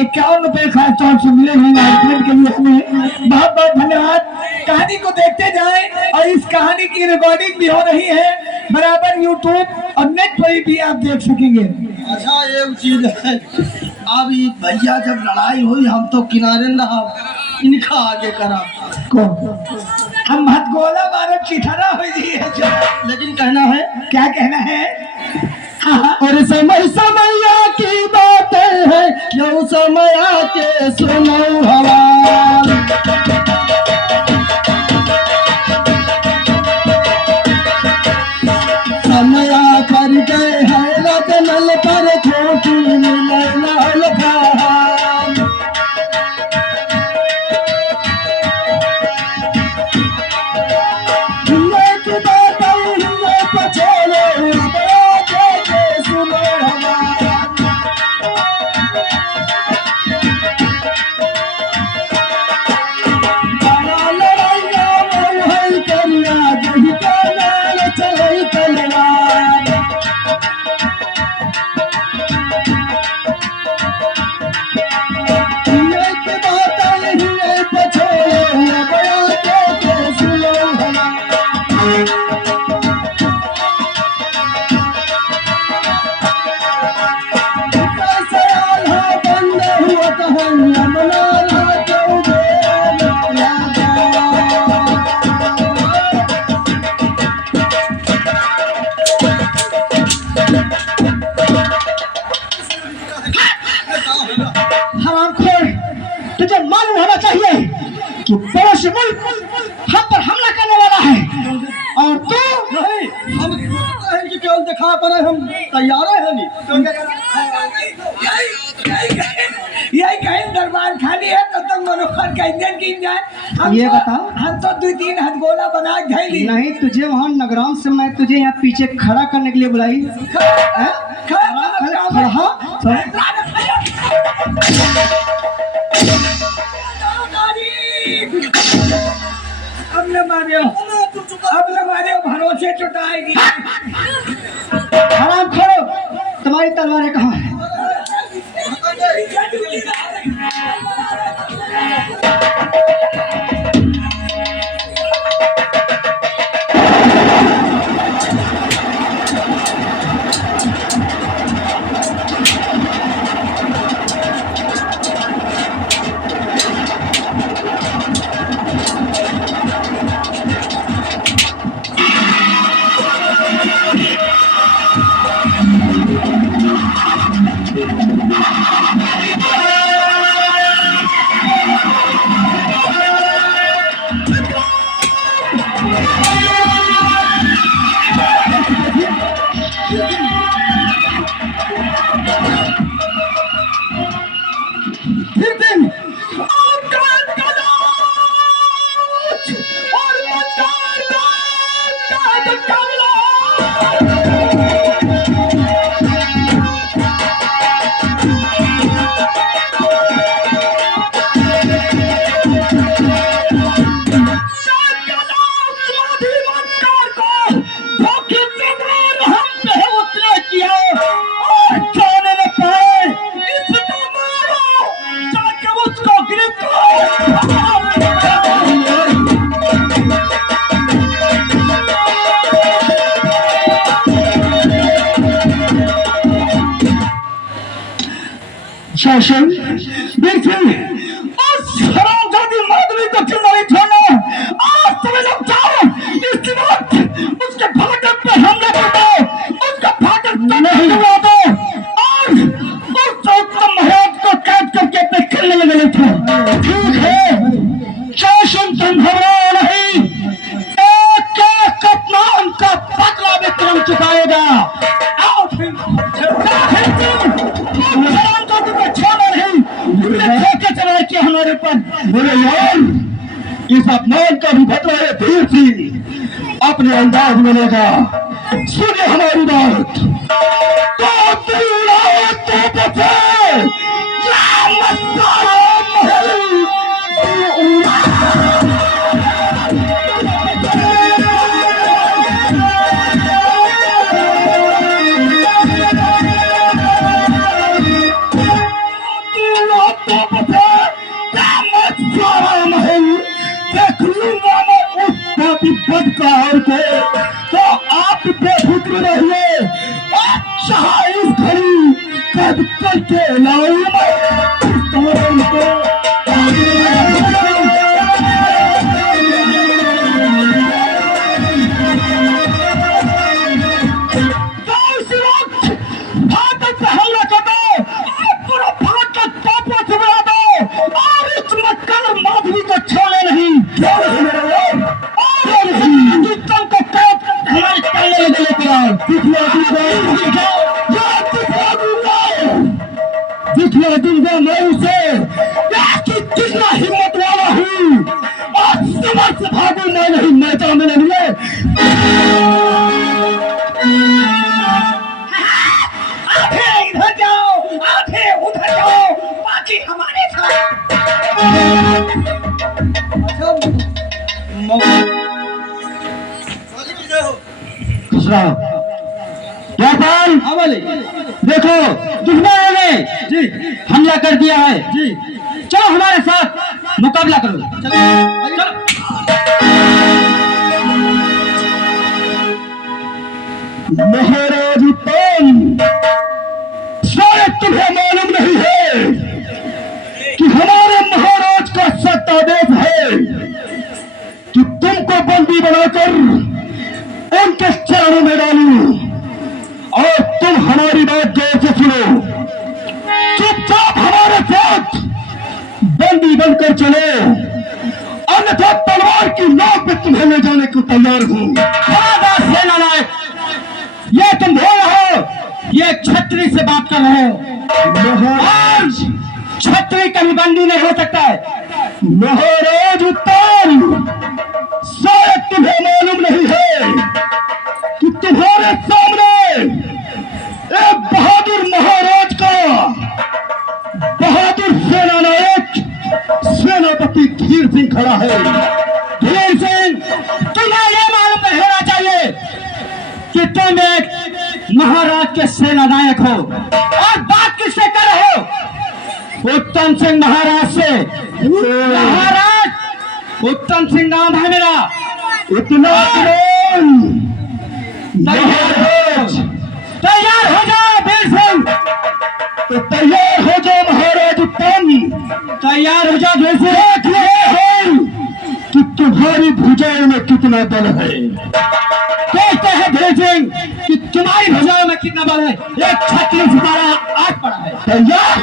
51 रुपए खास तौर से मिले हैं आयोजन के लिए। हमें बहुत बहुत धन्यवाद। कहानी को देखते जाएं और इस कहानी की रिकॉर्डिंग भी हो रही है। बराबर यूट्यूब और नेट पर भी आप देख सकेंगे। अच्छा एक चीज है, अब ये भैया जब लड़ाई हुई हम तो किनारे न रहा, इनका आगे करा को हम हथगोला मारे चिथरा हो जी है जो। लेकिन कहना है क्या कहना है? और समय समया की बातें है, क्यों समय के सुनो हवा, समया पर गए है रतनल पर खोटी मिलल भान। एक बात हिंदे पछोड़ो बड़ा के सुनो हमारा। बड़ा लड़ाइया मोहन करिया जही का नाल चलई तलवार। एक बात हिंदे पछोड़ो बड़ा के सुनो हमारा। सयाल है बंद हुआ कहानियां बनाना चाहूँगे हरामखोर, तुझे मालूम होना चाहिए कि पड़ोसी मुल्क हम पर हमला करने वाला है और तू नहीं हम कि केवल दिखा पर हम तैयार है नहीं। यही कहीं दरबार खाली है तो तक मनोहर का इंजन गिन जाए। हम ये तो- बता। हम तो 2-3 हथगोला बना के ली। नहीं, तुझे वहाँ नगराम से मैं तुझे यहाँ पीछे खड़ा करने के लिए बुलाई। अब न मारियो, अब न मारियो, भरोसे चुटाएगी। हराम खोरो, तुम्हारी तलवारें कहाँ है? शासन देखिए उस हरामजादी माधवी को क्यों नहीं छोड़ना। आज तुम्हें लोग जाओ इस वक्त उसके फाटक पे हमला कर दो, उसका फाटक नहीं उड़ा दो और उस उत्तम महाराज को कैद करके अपने खेलने में लगे थे। ठीक है शासन, तुम घबराओ नहीं, एक एक अपमान का बदला विक्रम चुकाएगा। आओ फिर चलाए हमारे पर बोले यार इस अपमान का भी बदला है धीर सी अपने अंदाज में लेगा। सुनिए हमारी बात, तो बचे या मस्तारा महल देख लूंगा मैं उस बदकार को, तो आप दिखला दूंगा मैं उसे कि कितना हिम्मत वाला हूँ और समझ से भागू मैं नहीं मैदान में नहीं। आधे इधर जाओ, आधे उधर जाओ, बाकी हमारे साथ। व्यापार हमारे देखो दुश्मनों ने जी हमला कर दिया है। जी चलो हमारे साथ मुकाबला करो। चलो महाराज उत्तम, शायद तुम्हें मालूम नहीं है कि हमारे महाराज का सत्तादेश है कि तुमको बंदी बनाकर उनके चरणों में डालूं और तुम हमारी बात गौर से सुनो। चुपचाप हमारे साथ बंदी बनकर चलो, अन्यथा तलवार की नोक पे तुम्हें ले जाने को तैयार हूं। सेना नायक, ये तुम बोल रहे हो, ये छतरी से बात कर रहे हो। महाराज छतरी कभी बंदी नहीं हो सकता है। महाराज उत्तम, शायद तुम्हें मालूम नहीं है कि तुम्हारे सामने एक बहादुर महाराज का बहादुर सेना नायक सेनापति धीर सिंह खड़ा है। धीर सिंह, तुम्हें यह मालूम नहीं होना चाहिए कि तुम एक महाराज के सेना नायक हो और बात किससे कर रहे हो? उत्तम सिंह महाराज से। महाराज उत्तम सिंह नाम है मेरा। इतना महाराज तैयार हो जाओ वीर सिंह। तो तैयार हो जाओ महाराज उत्तम, तैयार हो जाओ वीर सिंह। देख रहे हो कि तुम्हारी भुजाओं में कितना बल है। देखते हैं वीर सिंह कि तुम्हारी भुजाओं में कितना बल है। एक छत्तीस सितारा आग पड़ा है। तैयार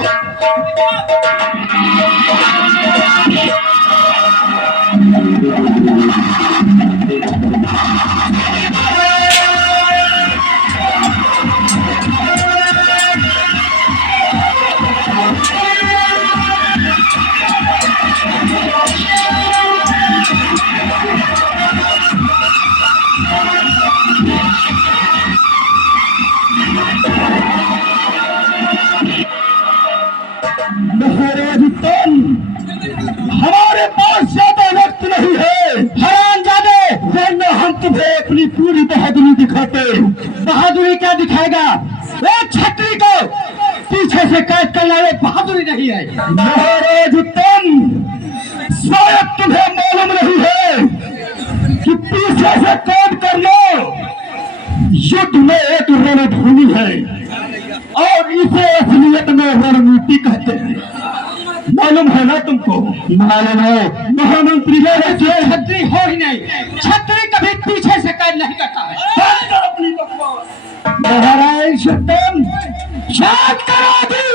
महाराज उत्तम, हमारे पास ज्यादा वक्त नहीं है। हरामजादे, वरना हम तुम्हें अपनी पूरी बहादुरी दिखाते। बहादुरी क्या दिखाएगा? एक छतरी को पीछे से कैद करना ये बहादुरी नहीं है। महाराज उत्तम, शायद तुम्हें मालूम नहीं है कि पीछे से कैद करना युद्ध में एक रणभूमि है और इसे असलियत में रणनीति कहते हैं। मालूम है ना तुमको? मालूम है। महामंत्री छतरी हो ही नहीं, छतरी कभी पीछे से कैद नहीं करता है। अपनी महाराज उत्तम, याद करा दी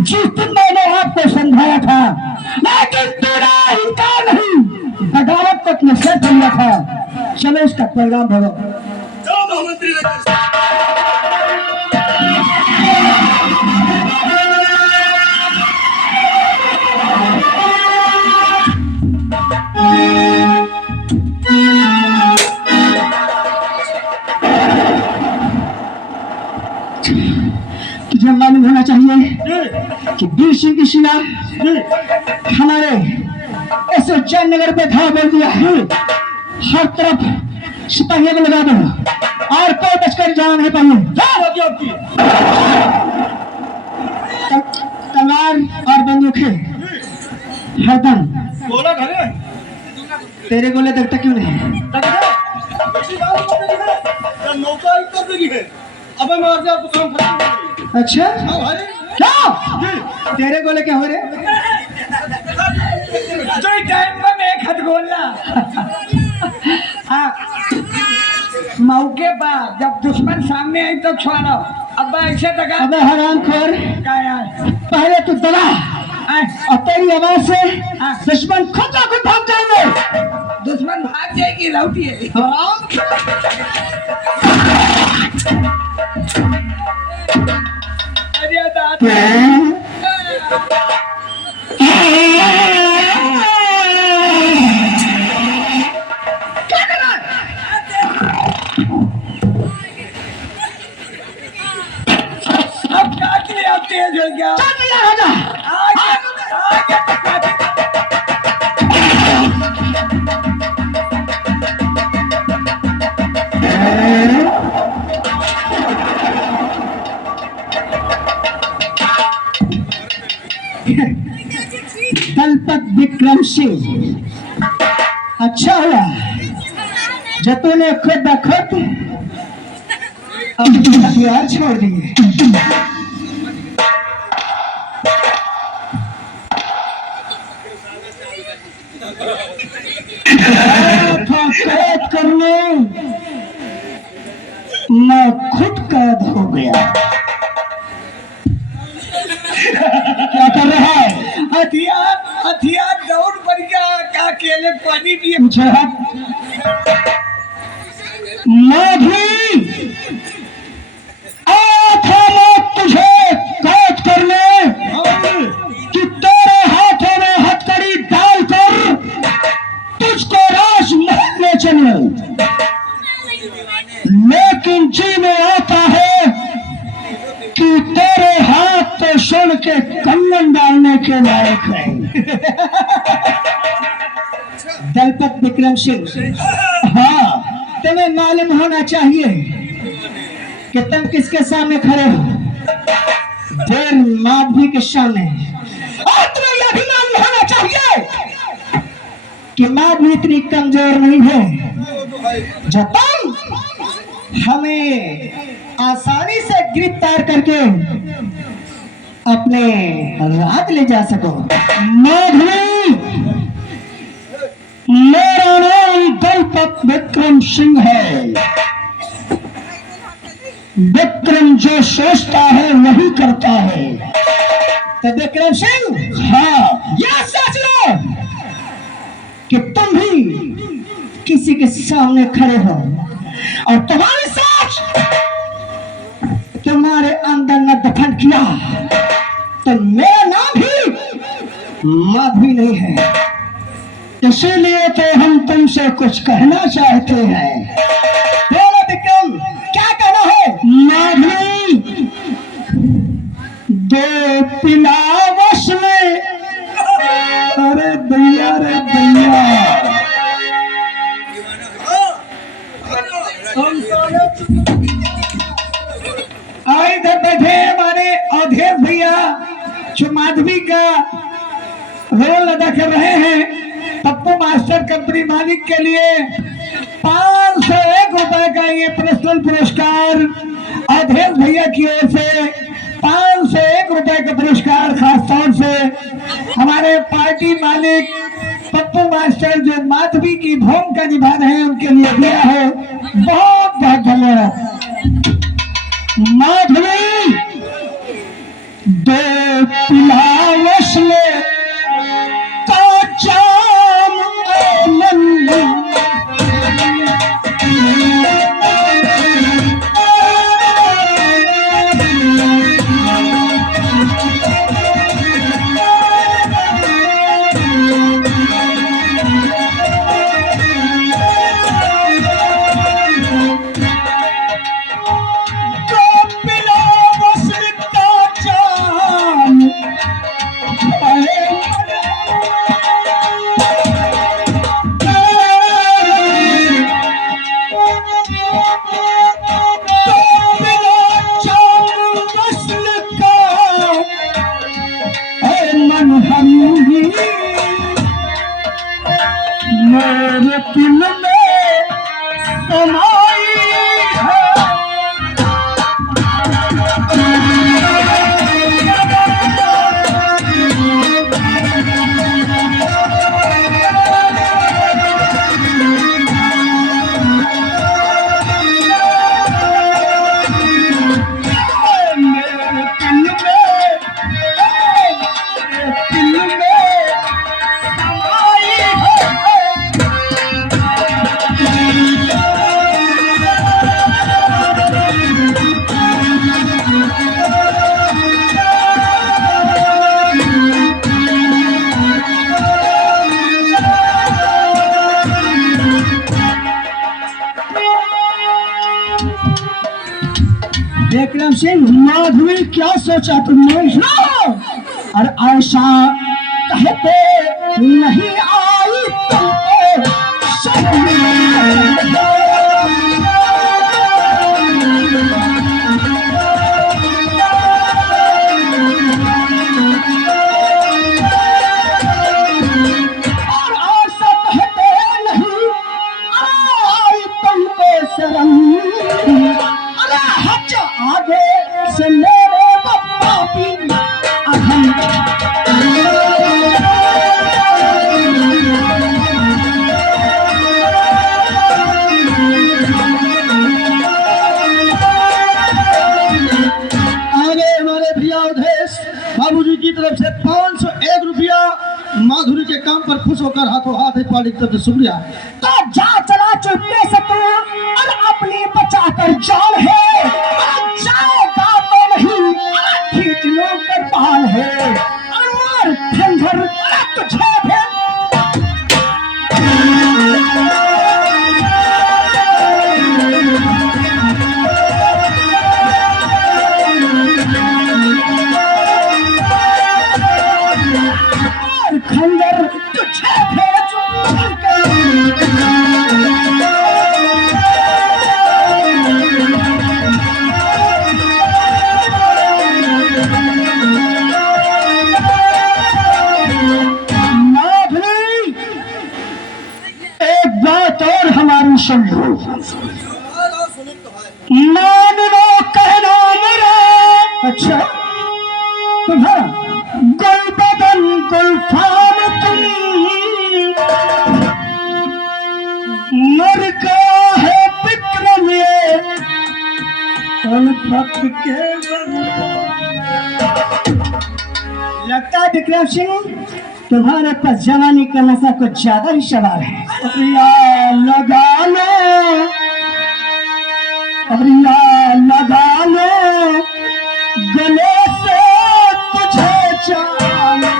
जिस दिन मैंने आपको समझाया था, लेकिन तेरा इनकार नहीं, बगावत तक निषेध किया था। चलो इसका परिणाम भोगो। महामंत्री तुझे मालूम होना चाहिए कि वीर सिंह की सेना हमारे ऐसे जयनगर पे धावा बोल दिया है। हर तरफ सिपाहियों को लगा दो और कोई बचकर जाना नहीं पाएंगे। तलवार और बंदूकें हरदम। गोला घरे तेरे गोले तक क्यों नहीं? नौका कर देगी है। अब मैं आपको काम खत्म। अच्छा, तेरे गोले क्या हो रे? जो टाइम में मैं खत बोलना हाँ मौके पर जब दुश्मन सामने आई तो छोड़ो। अब ऐसे दगा अबे हरामखोर, क्या यार पहले तू दगा और तेरी आवाज से दुश्मन खुद को खुद भाग जाएंगे। दुश्मन भाग जाएगी लौटी है हराम अरे दादा अब काट ले अब तेज हो गया चल तैयार हो जा। आगे तो काट दलपत विक्रम सिंह, अच्छा हुआ जो तूने खुद ब खुद अपने हथियार छोड़ दिए। कैद करने मैं खुद कैद हो गया। क्या कर रहा है? हथियार हथियार दौड़ पड़ गया का अकेले पानी भी मुझे हट। मैं भी आया था मैं तुझे कैद करने कि तेरे हाथों में हथकड़ी डालकर तुझको राजमहल में चले, लेकिन जी में आता है कि तेरे हाथ तो सुन के कंगन डालने के लायक है। दलपत विक्रम सिंह, हाँ तुम्हें मालूम होना चाहिए कि तुम किसके सामने खड़े हो। देर माधवी के सामने। और तुम्हें यह भी मालूम होना चाहिए कि माधवी इतनी कमजोर नहीं है जो तुम हमें आसानी से गिरफ्तार करके अपने राज ले जा सको। माधवी, मेरा नाम दलपत विक्रम सिंह है। विक्रम जो सोचता है वही करता है। तो विक्रम सिंह, हाँ यह सोच लो कि तुम भी किसी के सामने खड़े हो और तुम्हारी सोच तुम्हारे अंदर न दफन किया तो मेरा नाम भी माधवी नहीं है। इसीलिए तो हम तुमसे कुछ कहना चाहते हैं। बोलो विक्रम, क्या कहना है? माधवी, दो पिलावश में, अरे भैया रे भैया, इधर बैठे हमारे अवधेश भैया जो माधवी का रोल अदा कर रहे हैं। पप्पू मास्टर कंपनी मालिक के लिए 501 रुपए का ये पर्सनल पुरस्कार अवधेश भैया की ओर से 501 रुपए का पुरस्कार खास तौर से हमारे पार्टी मालिक पप्पू मास्टर जो माधवी की भूमिका निभा रहे हैं उनके लिए दिया है। बहुत बहुत धन्यवाद। माधवी, दो पिलावश में का जाम विक्रम सिंह, माधवी क्या सोचा तुमने? और ऐसा कहते नहीं आई तुमको शर्म। अरे हट आगे से मेरे पापी अहम। आगे हमारे भैया उधेश बाबूजी की तरफ से 501 रुपया माधुरी के काम पर खुश होकर हाथों हाथ है पार्टी की तरफ से शुक्रिया। तो जा चला चुपके से तू और अपनी बचा कर जान है, जाएगा तो नहीं खींच लो कर पाल है और मार खंजर तुझे भी। खंजर तुझे एक बात और हमारी सुनो, मान लो कहना मेरा। अच्छा तुम्हारा गुल बदन गुलफान तुम मर गया है विक्रम ये उल्फत के। लगता है विक्रम सिंह तुम्हारे पास जवानी का नशा कुछ ज्यादा ही सवार है। लगा लो गले से तुझे चाहे।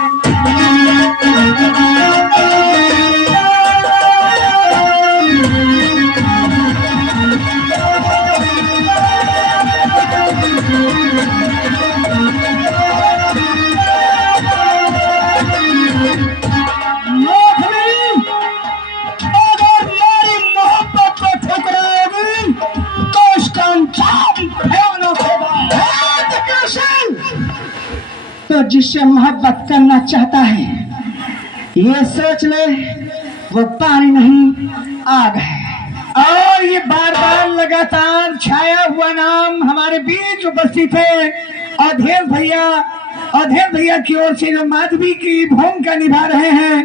तो जिससे मोहब्बत करना चाहता है ये सोच ले वो पानी नहीं आग है। और ये बार बार लगातार छाया हुआ नाम हमारे बीच उपस्थित है अधेर भैया की ओर से जो माधवी की भूमिका निभा रहे हैं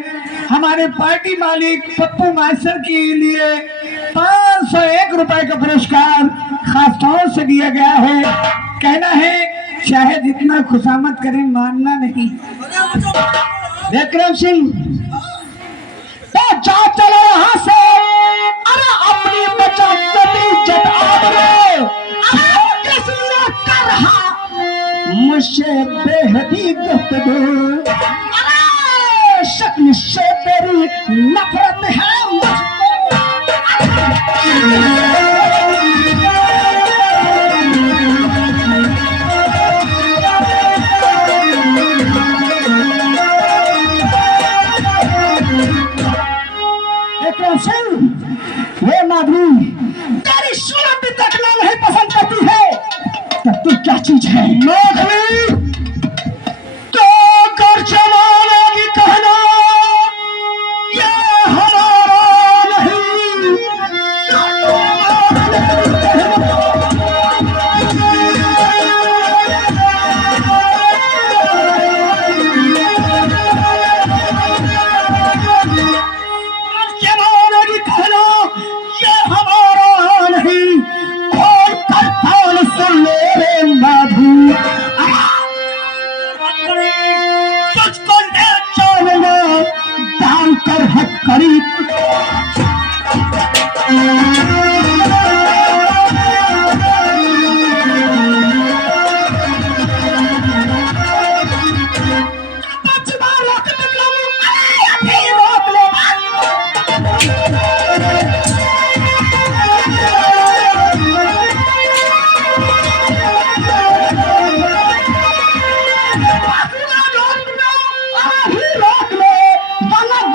हमारे पार्टी मालिक पप्पू मास्टर के लिए 501 रुपए का पुरस्कार खास तौर से दिया गया है। कहना है चाहे जितना खुशामद करें मानना नहीं। विक्रम सिंह तो जा चलो यहाँ से। अरे अपनी बचा कर रहा मुझसे बेहदी गुफ्तगू। अरे शक्ल से तेरी नफरत है मुझको। ये माधवी तेरी सूरत देखना नहीं पसंद करती है तो तू क्या चीज है? माधवी तो कर चलाएगी कहना ये हमारा नहीं।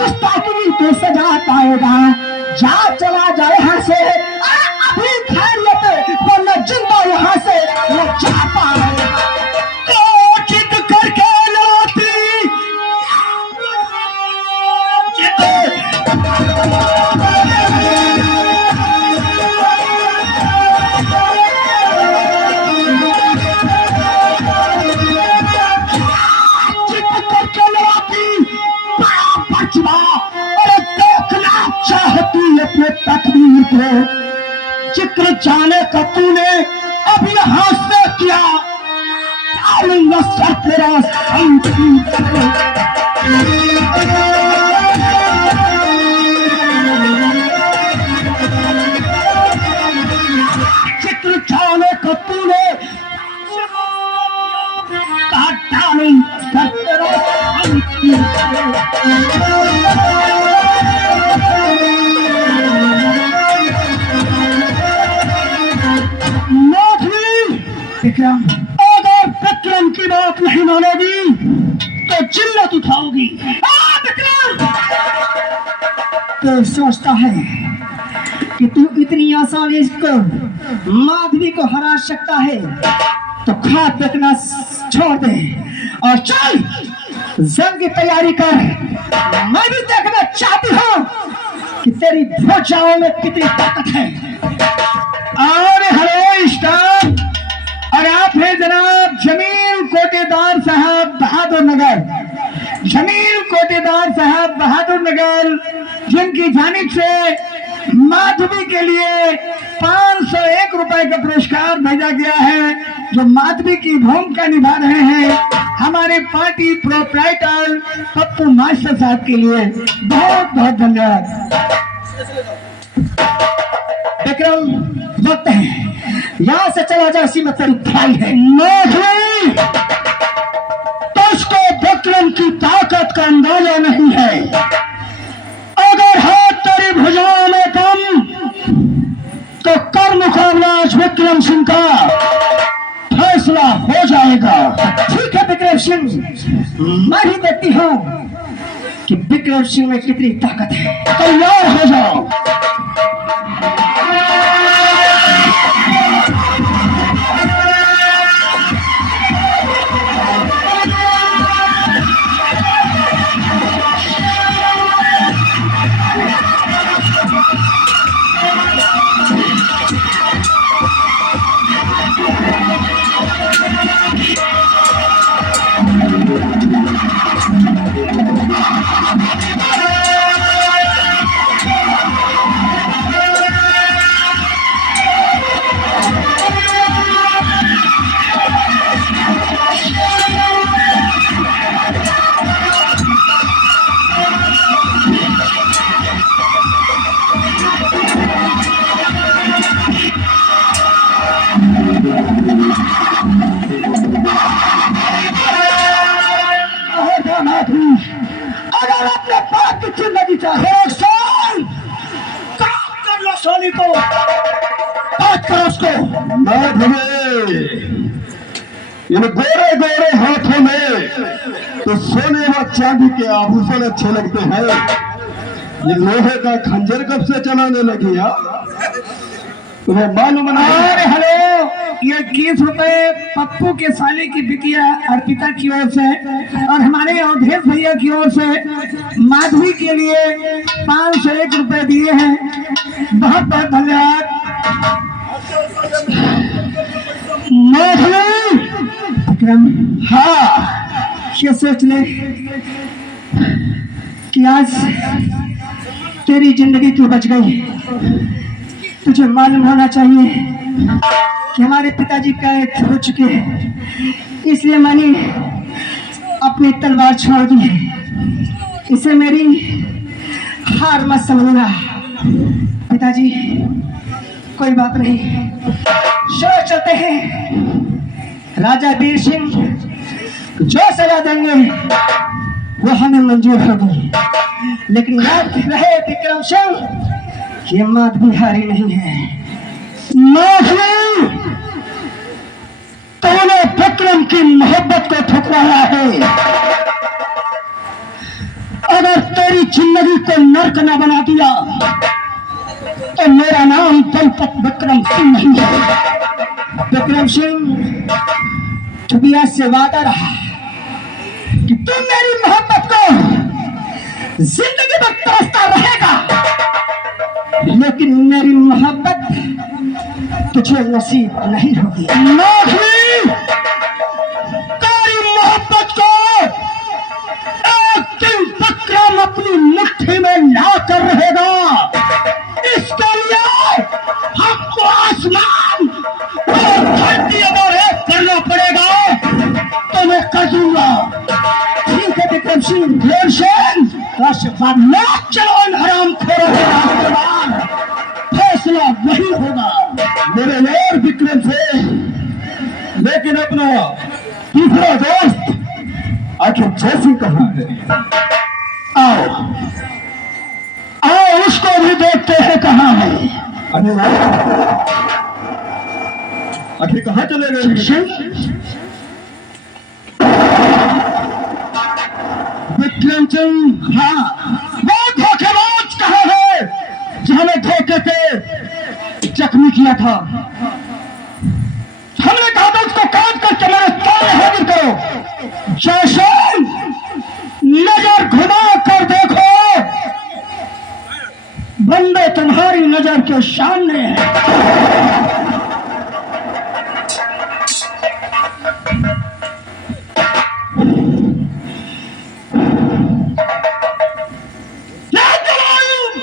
गुस्ताखी तो सजा पाएगा। जा चला जाए यहाँ से, अभी खैरियत वरना जिंदा यहाँ से न जा पाएगा। तो जिद करके लौटी चाहती अपने तकदीर को, जिक्र जाने का तूने अब यहाँ से किया, सर तेरा जिक्र जाने का तूने कहा, डालूं सर तेरा विक्रम, अगर विक्रम की बात नहीं मानोगी तो जिल्लत उठाओगी। विक्रम, तो सोचता है कि तू इतनी आसानी से माधवी को हरा सकता है, तो खा फेंकना छोड़ दे और चल जंग की तैयारी कर। मैं भी देखना चाहती हूँ कि तेरी भुजाओं में कितनी ताकत है। और हेलो स्टाफ, और आप हैं जनाब जमील कोटेदार साहब बहादुर नगर, जमील कोटेदार साहब बहादुर नगर, जिनकी जानिब से माधवी के लिए 501 रुपए का पुरस्कार भेजा गया है, जो माधवी की भूमिका निभा रहे हैं हमारे पार्टी प्रोप्राइटर पप्पू मास्टर साहब के लिए बहुत बहुत धन्यवाद। विक्रम, वक्त है, यहाँ से चला जा, इसी में तेरी भाई है। नहीं, तुझको विक्रम की ताकत का अंदाजा नहीं है। अगर हाथ तेरी भुजाओं में कम तो कर मुकाबला आज विक्रम सिंह का, फैसला हो जाएगा। ठीक है विक्रम सिंह, मैं ही देखती हूँ कि विक्रम सिंह में कितनी ताकत है। तैयार हो जाओ। अगर अपने बाप की जिंदगी चाहे काम कर लो, सोनी को बात करो उसको। इन गोरे गोरे हाथों में तो सोने व चांदी के आभूषण अच्छे लगते हैं, ये लोहे का खंजर कब से चलाने लगी यार, तुम्हें मालूम नहीं? अरे हेलो, ये 21 रुपए पप्पू के साले की बिटिया अर्पिता की ओर से और हमारे अवधेश भैया की ओर से माधवी के लिए 501 रुपए दिए हैं। बहुत बहुत धन्यवाद। माधवी, विक्रम, हाँ, ये सोच ले कि आज तेरी जिंदगी क्यों बच गई। तुझे मालूम होना चाहिए कि हमारे पिताजी कैद हो चुके हैं, इसलिए मैंने अपनी तलवार छोड़ दी है। इसे मेरी हार मत समझना। पिताजी, कोई बात नहीं, चलो चलते हैं। राजा वीर सिंह जो सजा देंगे वो हमें मंजूर होगी, लेकिन याद रहे विक्रम सिंह, ये माधवी हारी नहीं है। माधवी, तूने विक्रम की मोहब्बत को ठुकराया है अगर तेरी जिंदगी को नर्क न बना दिया तो मेरा नाम दलपत विक्रम सिंह नहीं है। विक्रम सिंह, दुनिया से वादा रहा कि तुम मेरी मोहब्बत को जिंदगी भर तरसता रहेगा, लेकिन मेरी मोहब्बत तुझे नसीब नहीं होगी। नौकरी तेरी मोहब्बत को एक दिन विक्रम अपनी मुट्ठी में ला कर रहेगा। इसके लिए हमको आसमान और धरती अगर एक करना पड़ेगा तो मैं कर दूंगा। ठीक है विक्रम सिंह, ढेर सिंह, चलो इन हराम खोरों के रास्तेदार, फैसला वही होगा मेरे और विक्रम से। लेकिन अपना तीसरा दोस्त आखिर जैसी कहाँ है? आओ आओ, उसको भी देखते हैं कहाँ है। अरे आखिर कहाँ चले गए? विक्रम सिंह, हाँ, वो धोखेबाज कहाँ है जो हमें धोखे से जख्मी किया था? हमने कहा था उसको काट करके मेरे सामने हाजिर करो। जैसे नजर घुमा कर देखो, बंदे तुम्हारी नजर के सामने है।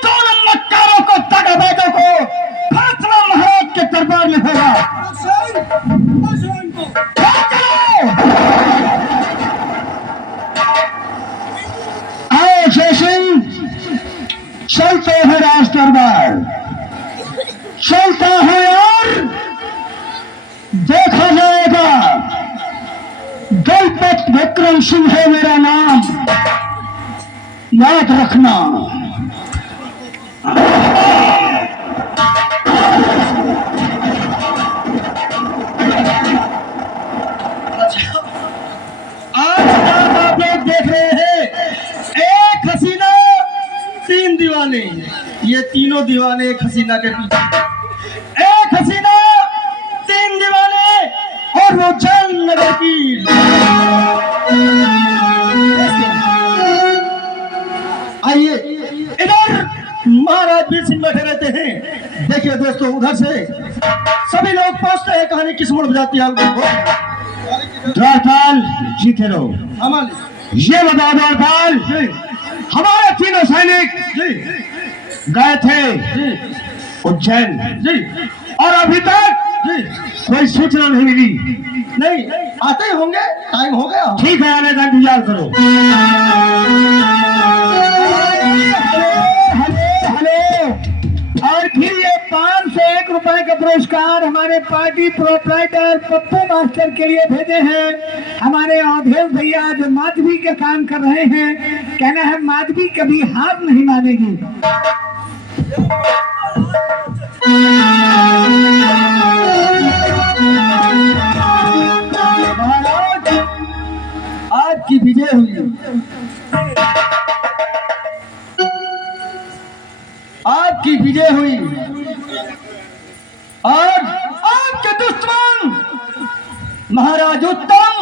दोनों मक्कारों को, दगाबाजों को फैसला महाराज के दरबार में होगा। आओ जय सिंह, चलते हैं राज दरबार, चलता है और देखा जाएगा। दलपत विक्रम सिंह है मेरा नाम, याद रखना। आज आप लोग देख रहे हैं एक हसीना तीन दीवाने, ये तीनों दीवाने एक हसीना के पीछे। एक हसीना तीन दीवाने और वो जयनगर की। आइए इधर महाराज वीर सिंह बैठे रहते हैं। देखिए दोस्तों, उधर से सभी लोग पहुंचते हैं। कहानी किस मोड़ बजाती है द्वारपाल, जीते रहो। अमन ये बताओ द्वारपाल, हमारे तीनों सैनिक जी गए थे जी उज्जैन जी, और अभी तक जी कोई सूचना नहीं मिली। नहीं आते ही होंगे, टाइम हो गया। ठीक है, आने का इंतजार करो। और फिर ये 501 रुपए का पुरस्कार हमारे पार्टी प्रोपराइटर पप्पू मास्टर के लिए भेजे हैं हमारे अवधेश भैया, जो माधवी का काम कर रहे हैं। कहना है माधवी कभी हार नहीं मानेगी। महाराज आज की विजय हुई, आपकी विजय हुई। आज आपके दुश्मन महाराज उत्तम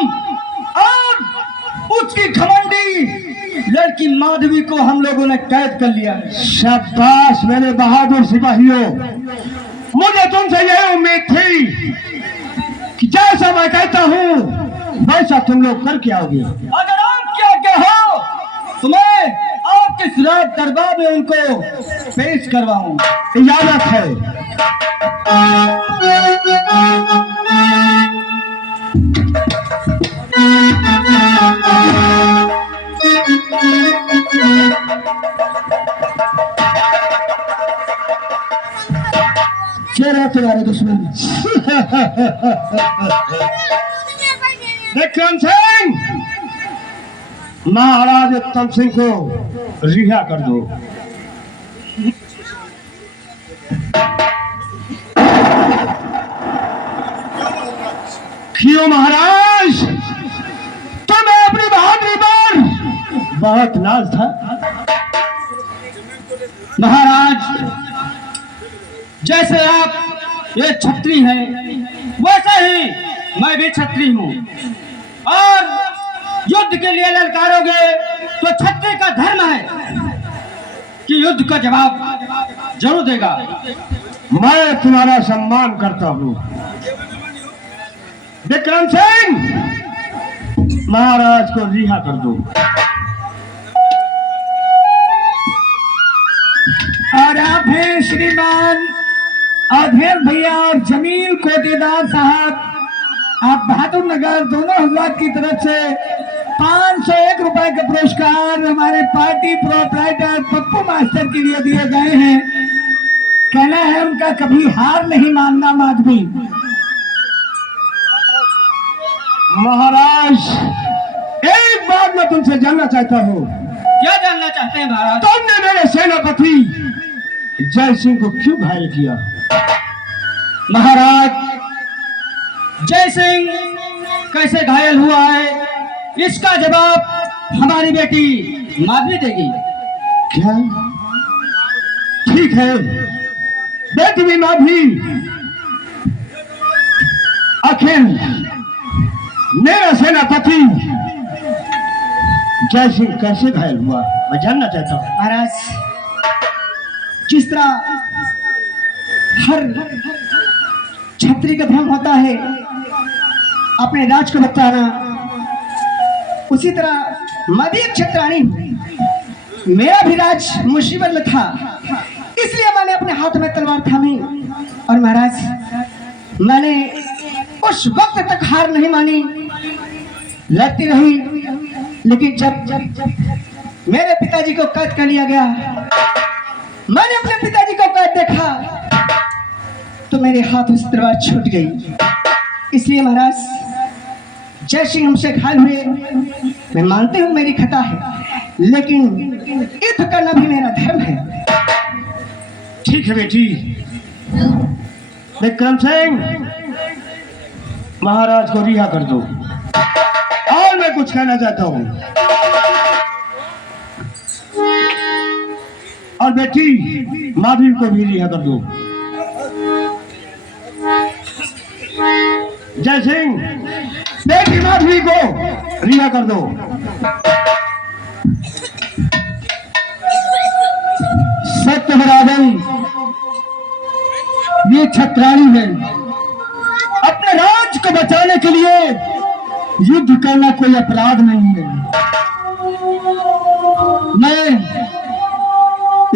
और उसकी घमंडी लड़की माधवी को हम लोगों ने कैद कर लिया है। शाबाश मेरे बहादुर सिपाहियों, मुझे तुमसे यह उम्मीद थी कि जैसा मैं कहता हूँ वैसा तुम लोग करके आओगे। अगर आप क्या कहो तो मैं आपके सिराज दरबार में उनको पेश करवाऊं। इजाजत है। चेहरा तुम्हारे दुश्मन। विक्रम सिंह, महाराज उत्तम सिंह को रिहा कर दो। क्यों महाराज, तुम्हें अपनी बहादुरी पर बहुत नाज था। महाराज, जैसे आप ये छत्री हैं, वैसे ही मैं भी छत्री हूँ, और युद्ध के लिए ललकारोगे तो छत्री का धर्म है कि युद्ध का जवाब जरूर देगा। मैं तुम्हारा सम्मान करता हूँ। विक्रम सिंह, महाराज को रिहा कर दो। और आप हैं श्रीमान अधेर भैया और जमील कोटेदार साहब, आप बहादुर नगर दोनों हजरात की तरफ से 501 रुपए के पुरस्कार हमारे पार्टी प्रोपराइटर पप्पू मास्टर के लिए दिए गए हैं। कहना है उनका कभी हार नहीं मानना माधवी। महाराज, एक बात मैं तुमसे जानना चाहता हूँ। क्या जानना चाहते हैं महाराज? तुमने मेरे सेनापति जय सिंह को क्यों घायल किया? महाराज, जय सिंह कैसे घायल हुआ है, इसका जवाब हमारी बेटी माधवी देगी। क्या? ठीक है, बेटी भी माधवी। आखिर मेरा सेनापति जय सिंह कैसे घायल हुआ, मैं जानना चाहता हूँ। महाराज, जिस तरह हर छत्री का धर्म होता है अपने राज को बचाना, उसी तरह मैं भी एक छत्राणी हूं। मेरा भी राज मुसीबत में था, इसलिए मैंने अपने हाथ में तलवार थामी। और महाराज, मैंने उस वक्त तक हार नहीं मानी, लड़ती रही। लेकिन जब मेरे पिताजी को कैद कर लिया गया, मैंने अपने पिताजी को कैद देखा, तो मेरे हाथ से तलवार छूट गई। इसलिए महाराज, जय सिंह हमसे घायल हुए, मैं मानती हूँ मेरी खता है, लेकिन युद्ध करना भी मेरा धर्म है। ठीक है बेटी। विक्रम सिंह, महाराज को रिहा कर दो। और मैं कुछ कहना चाहता हूँ। और बेटी माधवी को भी रिहा कर दो। जय सिंह, बेटी माधवी को रिहा कर दो। सत्यराजन, ये छत्राणी है। अपने राज को बचाने के लिए युद्ध करना कोई अपराध नहीं है। मैं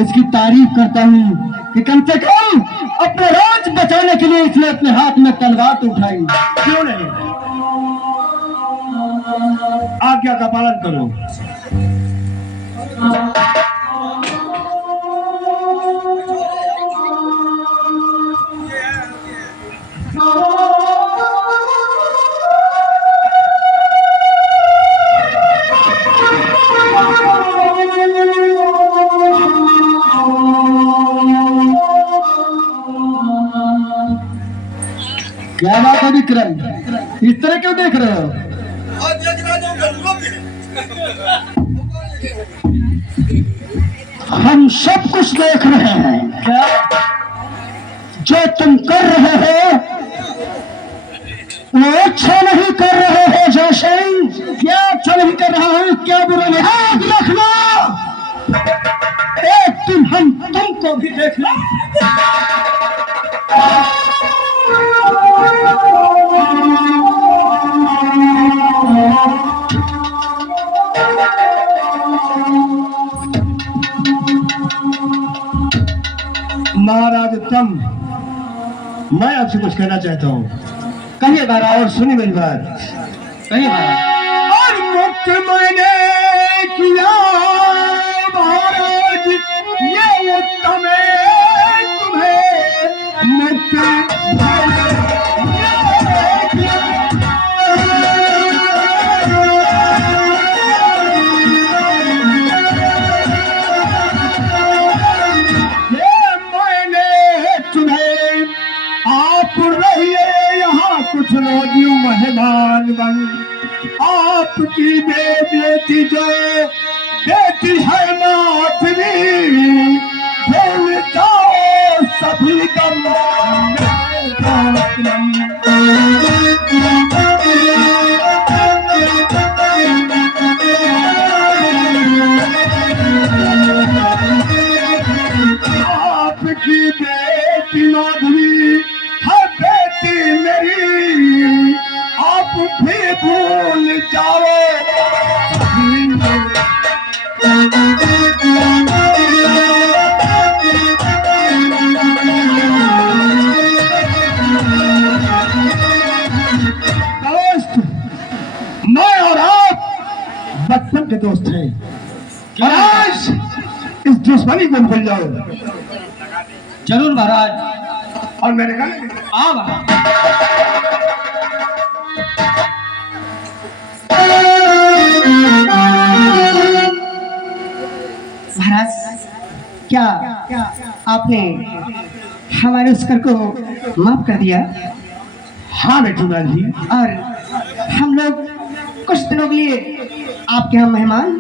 इसकी तारीफ करता हूँ कि कम से कम अपने राज बचाने के लिए इसने अपने हाथ में तलवार तो उठाई। क्यों नहीं? आज्ञा का पालन करो। क्या बात है विक्रम, इस तरह क्यों देख रहे हो? हम सब कुछ देख रहे हैं। क्या जो तुम कर रहे हो वो अच्छा नहीं कर रहे हो जय सिंह। क्या अच्छा नहीं कर रहा हूँ, क्या बुरा नहीं? याद रखना, एक दिन हम तुमको भी देखना। महाराज उत्तम, मैं आपसे कुछ कहना चाहता हूँ। कहिए महाराज। और सुनिए मेरी बात। कहिए महाराज। और मुक्त मैंने किया महाराज, ये उत्तम है तुम्हें मुक्त कुछ रोज मेहमान बन। आपकी बेटी जो बेटी है माधवी, विनोदवी है बेटी मेरी, आप भी भूल जाओ। दोस्त, मैं और आप बचपन के दोस्त हैं और आज इस दुश्मनी को भूल जाओ। जरूर महाराज। और मैंने कहा आ महाराज। महाराज, क्या आपने हमारे उस कर को माफ कर दिया? हाँ बेटी जी, और हम लोग कुछ दिनों के लिए आपके यहाँ मेहमान।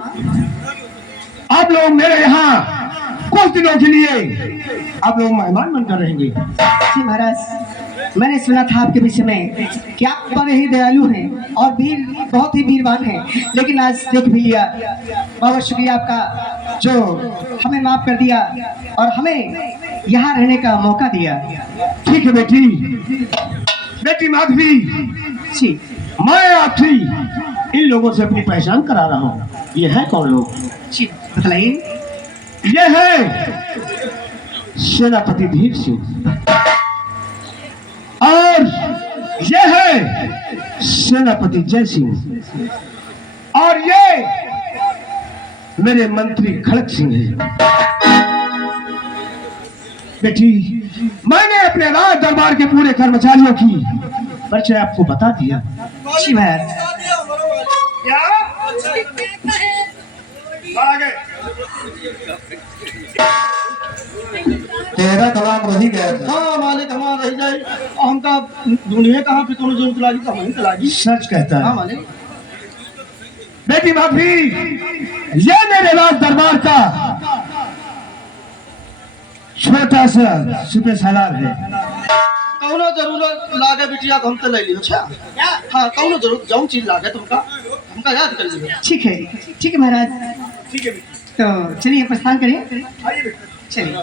आप लोग मेरे यहाँ कुछ दिनों के लिए आप लोग मेहमान बनकर रहेंगे। जी महाराज, मैंने सुना था आपके विषय में कि आप बड़े ही दयालु हैं और वीर, बहुत ही वीरवान हैं, लेकिन आज देख भी लिया। बहुत शुक्रिया आपका जो हमें माफ कर दिया और हमें यहाँ रहने का मौका दिया। ठीक है बेटी। बेटी माधवी जी, मैं आपसे इन लोगों से अपनी पहचान करा रहा हूँ। ये है कौन लोग? जी बतलाइए। ये है सेनापति धीर सिंह और ये है सेनापति जय सिंह और ये मेरे मंत्री खड़क सिंह हैं। बेटी, मैंने अपने राज दरबार के पूरे कर्मचारियों की परिचय आपको बता दिया। जी महाराज। तेरा कलाम रही गया था। हाँ मालिक, हमारा रह जाए। हमका ढूंढिए कहाँ पे कोनो जरूरत लागी तो वहीं लागी। सच कहता हाँ है मालिक। बेटी माधवी, ये मेरे राज दरबार का छोटा सा सुपे सालार है। कौनो जरूरत लागे बिटिया तो हम तो ले लियो। अच्छा हाँ, कौनो जरूरत जाऊँ चीज लागे तुमका हमका याद कर लियो। ठीक है, ठीक है महाराज। ठीक है तो चलिए प्रस्थान करिए। आइए बेटा। चलिए।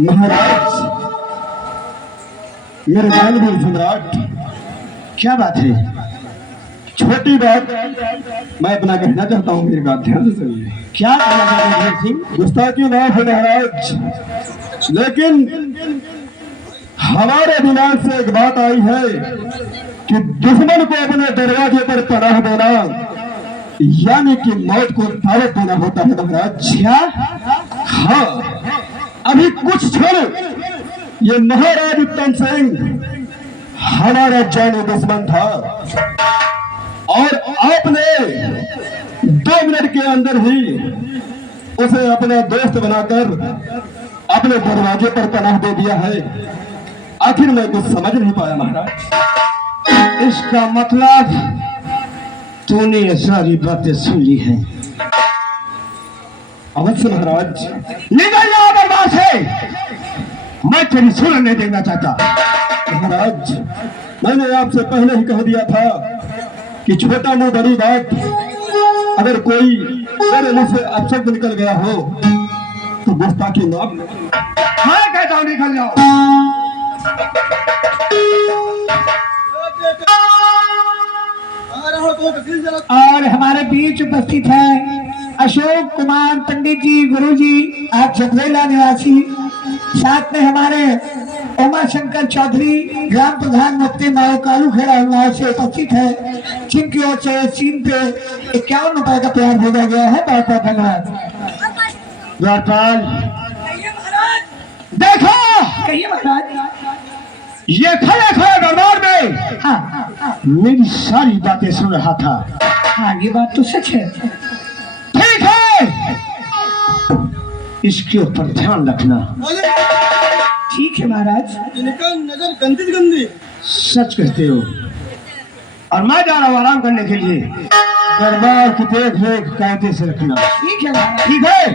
महाराज, मेरे दानवीर सम्राट, क्या बात है? छोटी बात मैं अपना कहना चाहता हूँ, मेरी बात ध्यान से सुनिए। क्या कहना चाहते हैं सिंह? गुस्ताखी माफ है महाराज, लेकिन हमारे दिमाग से एक बात आई है कि दुश्मन को अपने दरवाजे पर पनाह देना यानी कि मौत को दावत देना होता है महाराज। क्या? हाँ, अभी कुछ क्षण ये महाराज उत्तम सिंह हमारा जानी दुश्मन था और आपने 2 मिनट के अंदर ही उसे अपना दोस्त बनाकर अपने दरवाजे पर पनाह दे दिया है। आखिर मैं कुछ समझ नहीं पाया महाराज। इसका मतलब तूने ये सारी बातें सुन ली हैं? अवश्य महाराज। निकल जाओ दरबार से, मैं तेरी सुन नहीं देखना चाहता। महाराज, मैंने आपसे पहले ही कह दिया था कि छोटा मुंह बड़ी बात, अगर कोई मेरे मुंह से अपशब्द निकल गया हो तो गुस्ताखी माफ। मैं कहता हूँ निकल जाओ। और हमारे बीच उपस्थित है अशोक कुमार पंडित जी, गुरु जी, आज चकवेला निवासी। साथ में हमारे उमा शंकर चौधरी, ग्राम प्रधान मुफ्ती माओ कालू खेड़ा हुआ से उपस्थित है, जिनकी ओर से सीन पे 51 रुपए का प्यार भेजा गया है। बहुत बहुत धन्यवाद। द्वारपाल, देखो कहिए महाराज। ये खड़े खड़े दरबार में हाँ मेरी सारी बातें सुन रहा था। हाँ, ये बात तो सच है। ठीक है, इसके ऊपर ध्यान रखना। ठीक है महाराज। इनका नजर गंदी गंदी। सच कहते हो। और मैं जा रहा हूँ आराम करने के लिए। दरबार की देख रेख कायदे से रखना। ठीक है महाराज। ठीक है,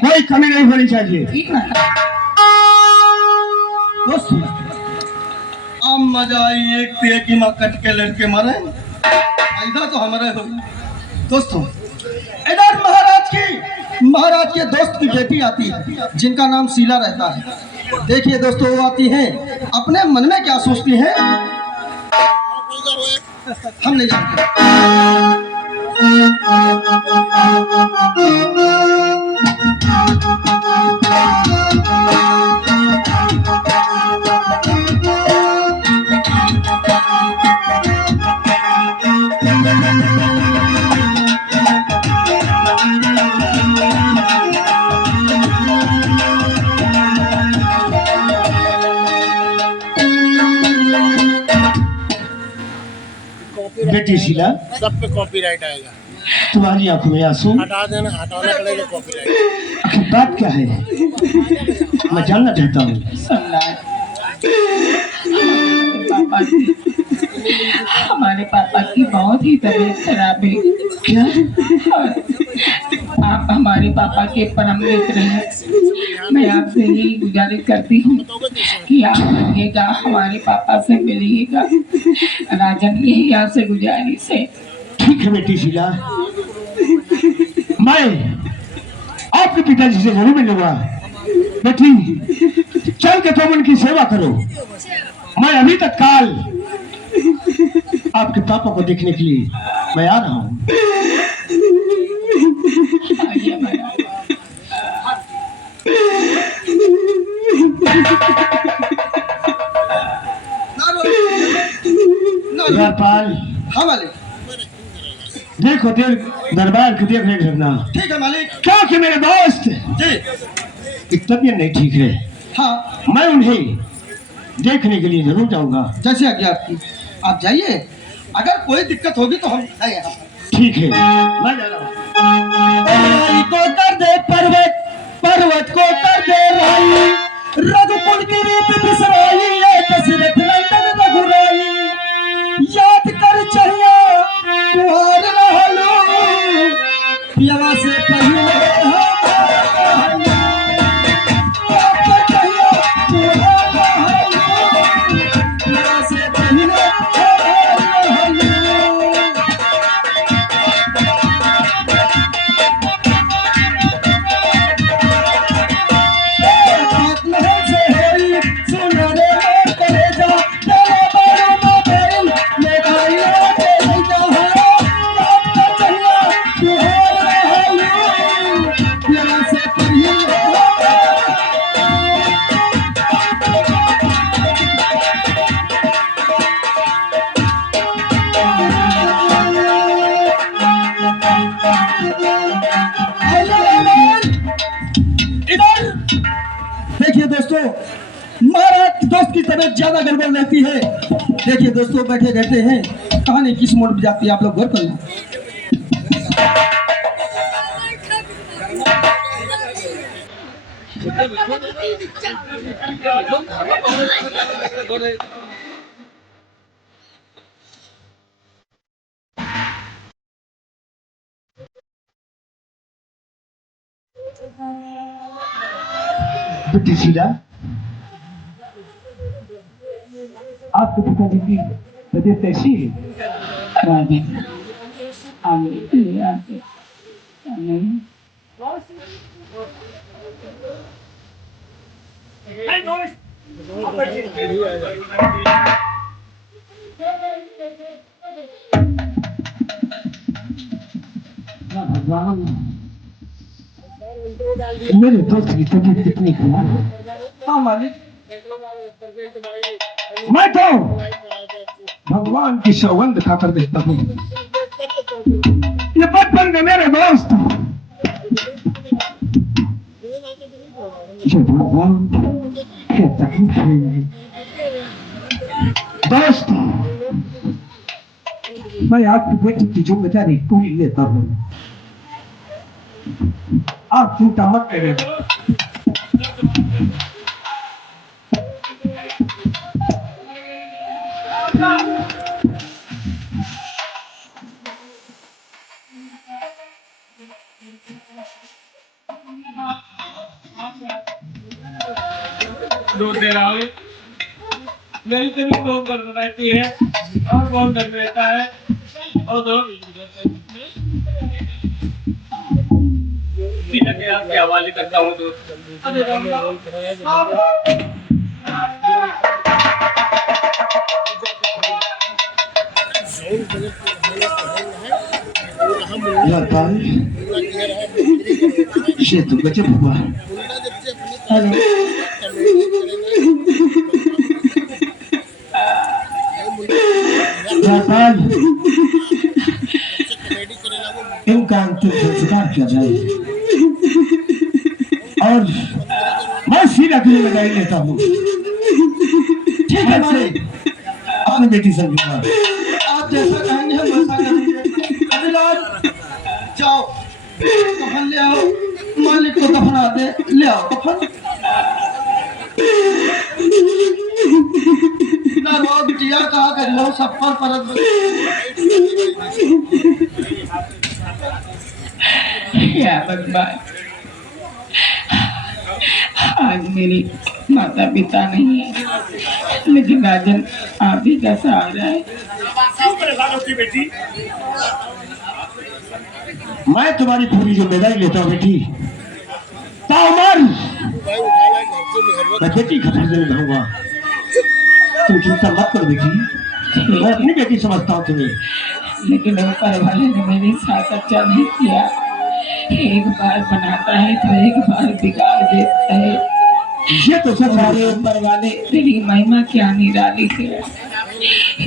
कोई कमी नहीं होनी चाहिए। ठीक महाराज। दोस्तों, अब मजा आई एक पे की माँ कट के लड़के मरे। फायदा तो हमारे हो। दोस्तों, इधर महाराज महाराज के दोस्त की बेटी आती है जिनका नाम शीला रहता है। देखिए दोस्तों, वो आती हैं, अपने मन में क्या सोचती हैं हम नहीं जानते। बेटी शीला, सब पे कॉपीराइट आएगा। तुम्हारी आंखों में आंसू, हटा देना, हटाना पड़ेगा कॉपीराइट। आखिर बात क्या है, मैं जानना चाहता हूँ। हमारे पापा की बहुत ही तबीयत खराब है। क्या? आप हमारे पापा के परम मित्र हैं। मैं आपसे यही गुजारिश करती हूँ कि आप आइएगा, हमारे पापा से मिलिएगा। राजन, यही आपसे गुजारिश है। ठीक है बेटी शीला, मैं आपके पिताजी से जरूर मिलूंगा। बेटी चल के तुम उनकी सेवा करो, मैं अभी तत्काल आपके पापा को देखने के लिए मैं आ रहा हूँ। आइए महाराज। द्वारपाल, हाँ मालिक। देखो दरबार की देख रेख रखना। ठीक है मालिक। क्योंकि मेरे दोस्त जी की तबीयत नहीं ठीक है, हाँ, मैं उन्हें देखने के लिए जरूर जाऊंगा। जैसे आज्ञा आपकी, आप जाइए। अगर कोई दिक्कत होगी तो हम हैं यहाँ। ठीक है, मैं जा रहा हूँ। को कर दे पर्वत, पर्वत को कर दे राई, रघुकुल की रीत बिसराई, ये दशरथ नंदन रघुराई। याद कर चाहिए कुहार रहलो, पियवा से पहले याद कर चाहिए कुहार रहलो, पियवा से पहले देखिए दोस्तों, महाराज दोस्त की तबीयत ज्यादा गड़बड़ रहती है। देखिए दोस्तों, बैठे रहते हैं, कहानी किस मोड़ पर जाती है आप लोग गौर करना। बेटी शीला, आपके पिताजी की तबीयत कैसी है? राजन, आगे ले आके नहीं। भगवान, मेरे दोस्त की तबीयत कितनी खराब है। हाँ मालिक। मैं तो भगवान की सौगंध खाकर देता हूँ, ये बचपन के मेरे दोस्त, ये भगवान के तकलीफ है। दोस्त, मैं आपकी बेटी की जिम्मेदारी पूरी लेता हूँ, आप चिंता मत करिए। दूध दे रहा हूँ, मेरी से भी बहुत दर्द रहती है और बहुत दर्द रहता है और दो सीता के हाथ के हवाले करता हूँ दोस्त। अरे राम राम। लड़का ये तो गजब हुआ। लड़का इनका अंतिम संस्कार किया जाए और मैं सीधा के लिए लगाई लेता हूँ। ठीक है अपनी बेटी समझूंगा। आप जैसा कहेंगे हम वैसा करेंगे। अभिलाष जाओ कफन ले आओ, मालिक को दफना दे, ले आओ कफन। ना रो बिटिया कहा कर लो सब पर परत। क्या भगवान, आज मेरी माता पिता नहीं है, लेकिन राजन आप ही का सहारा है। बेटी मैं तुम्हारी पूरी जिम्मेदारी लेता हूँ बेटी। ताउमर मैं बेटी का फर्ज निभाऊंगा। तुम चिंता मत करो बेटी, मैं अपनी बेटी समझता हूँ तुम्हें। लेकिन ऊपर वाले ने मेरे साथ अच्छा नहीं किया। एक बार बनाता है तो एक बार बिगाड़ देता है। ये तो सब हमारे ऊपर वाले तेरी महिमा क्या निराली है।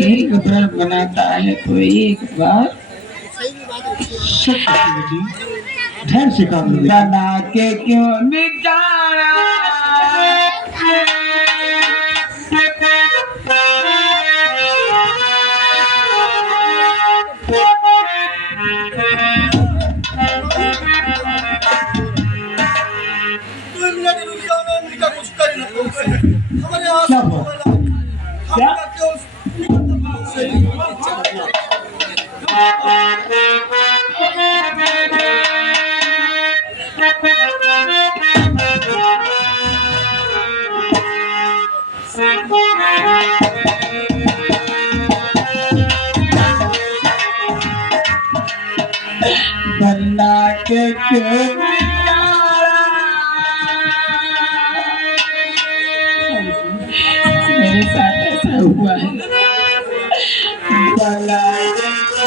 एक बार बनाता है तो एक बार सब बेटी ध्यान से काम लो। बना के क्यों बिगाड़ा। कुछ कर हमारे क्या हुआ? क्या बना के क्यों बिगाड़ा। मेरे साथ ऐसा हुआ है। बना के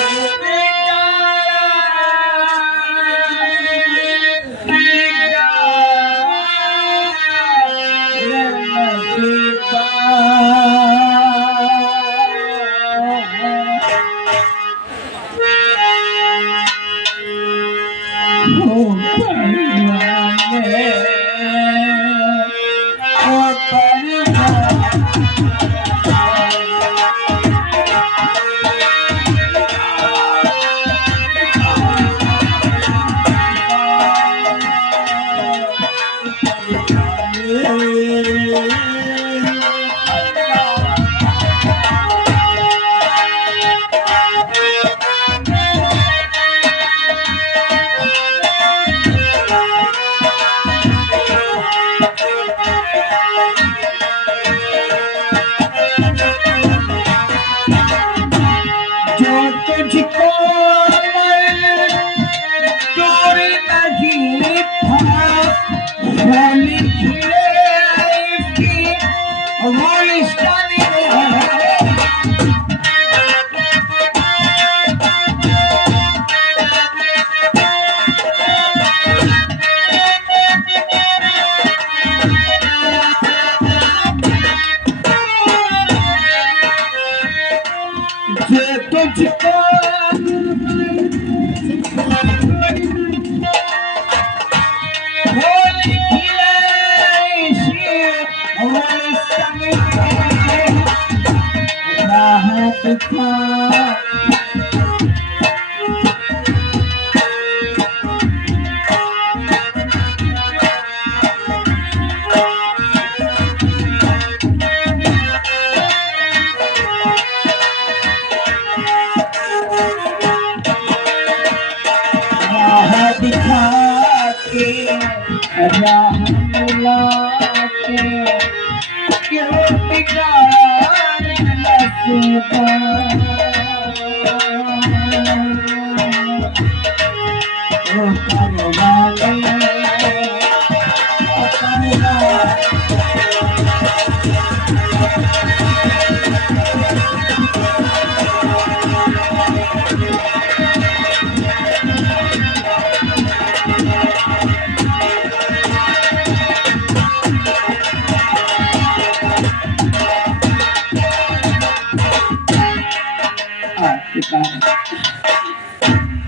क्यों के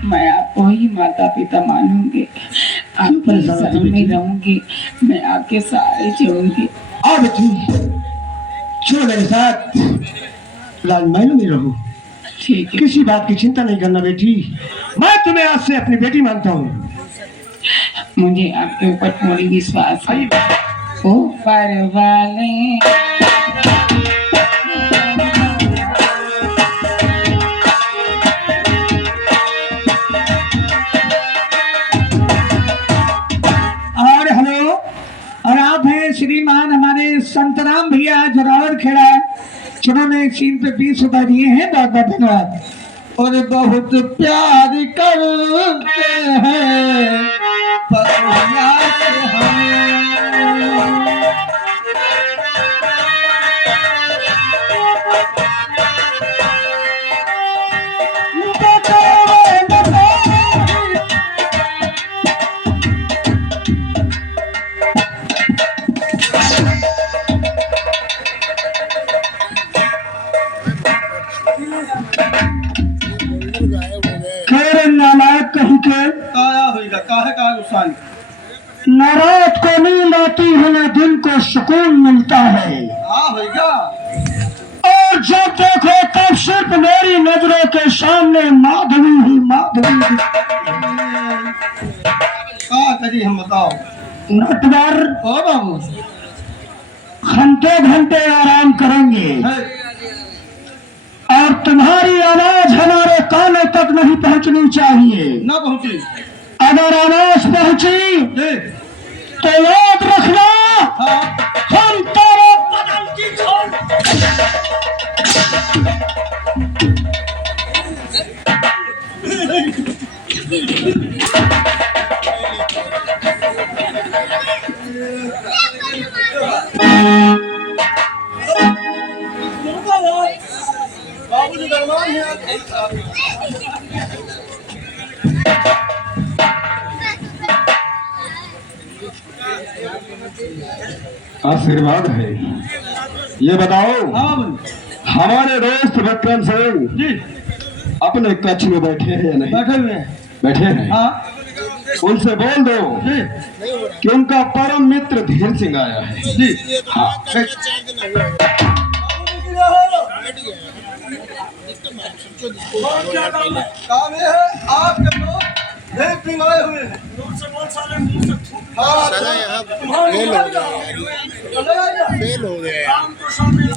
मैं आपको ही माता पिता मानूंगी, आपके शरण में रहूंगी, मैं आपके सहारे चलूंगी। आ बेटी, चलो मेरे साथ लाल महल में रहो। ठीक है। किसी बात की चिंता नहीं करना बेटी, मैं तुम्हें आज से अपनी बेटी मानता हूँ। मुझे आपके ऊपर पूरी विश्वास है। ऊपर वाले और हेलो, और आप हैं श्रीमान हमारे संतराम भैया जोरावर खेड़ा, जिन्होंने एक सीन पे 20 रुपए दिए हैं, बहुत बहुत धन्यवाद। और बहुत प्यार करते हैं पसुया से हमें। खैर नालायक कहीं के काया होगा, काहे का गुस्सा न रात को नींद आती है न दिन को सुकून मिलता है, हाँ होगा। और जब देखो तब सिर्फ मेरी नजरों के सामने माधवी ही माधवी दिखती है। का करी हम बताओ नटवर, ओ बाबू, घंटे घंटे आराम करेंगे है और तुम्हारी आवाज हमारे कानों तक नहीं पहुंचनी चाहिए। ना पहुंची अगर आवाज पहुंची जी, तो याद रखना, हाँ हम तेरे बदन की बाबू जी दरबार है। आशीर्वाद है। ये बताओ, हाँ बोलो हमारे दोस्त विक्रम सिंह जी, अपने कक्ष में बैठे हैं या नहीं? बैठे हुए हैं। बैठे हैं। हाँ उनसे बोल दो जी कि उनका परम मित्र धीर सिंह आया है। जी, हाँ, काम ये है आपके दोस्त देव सिंह आए हुए हैं। साला यहाँ फेल हो गया यार।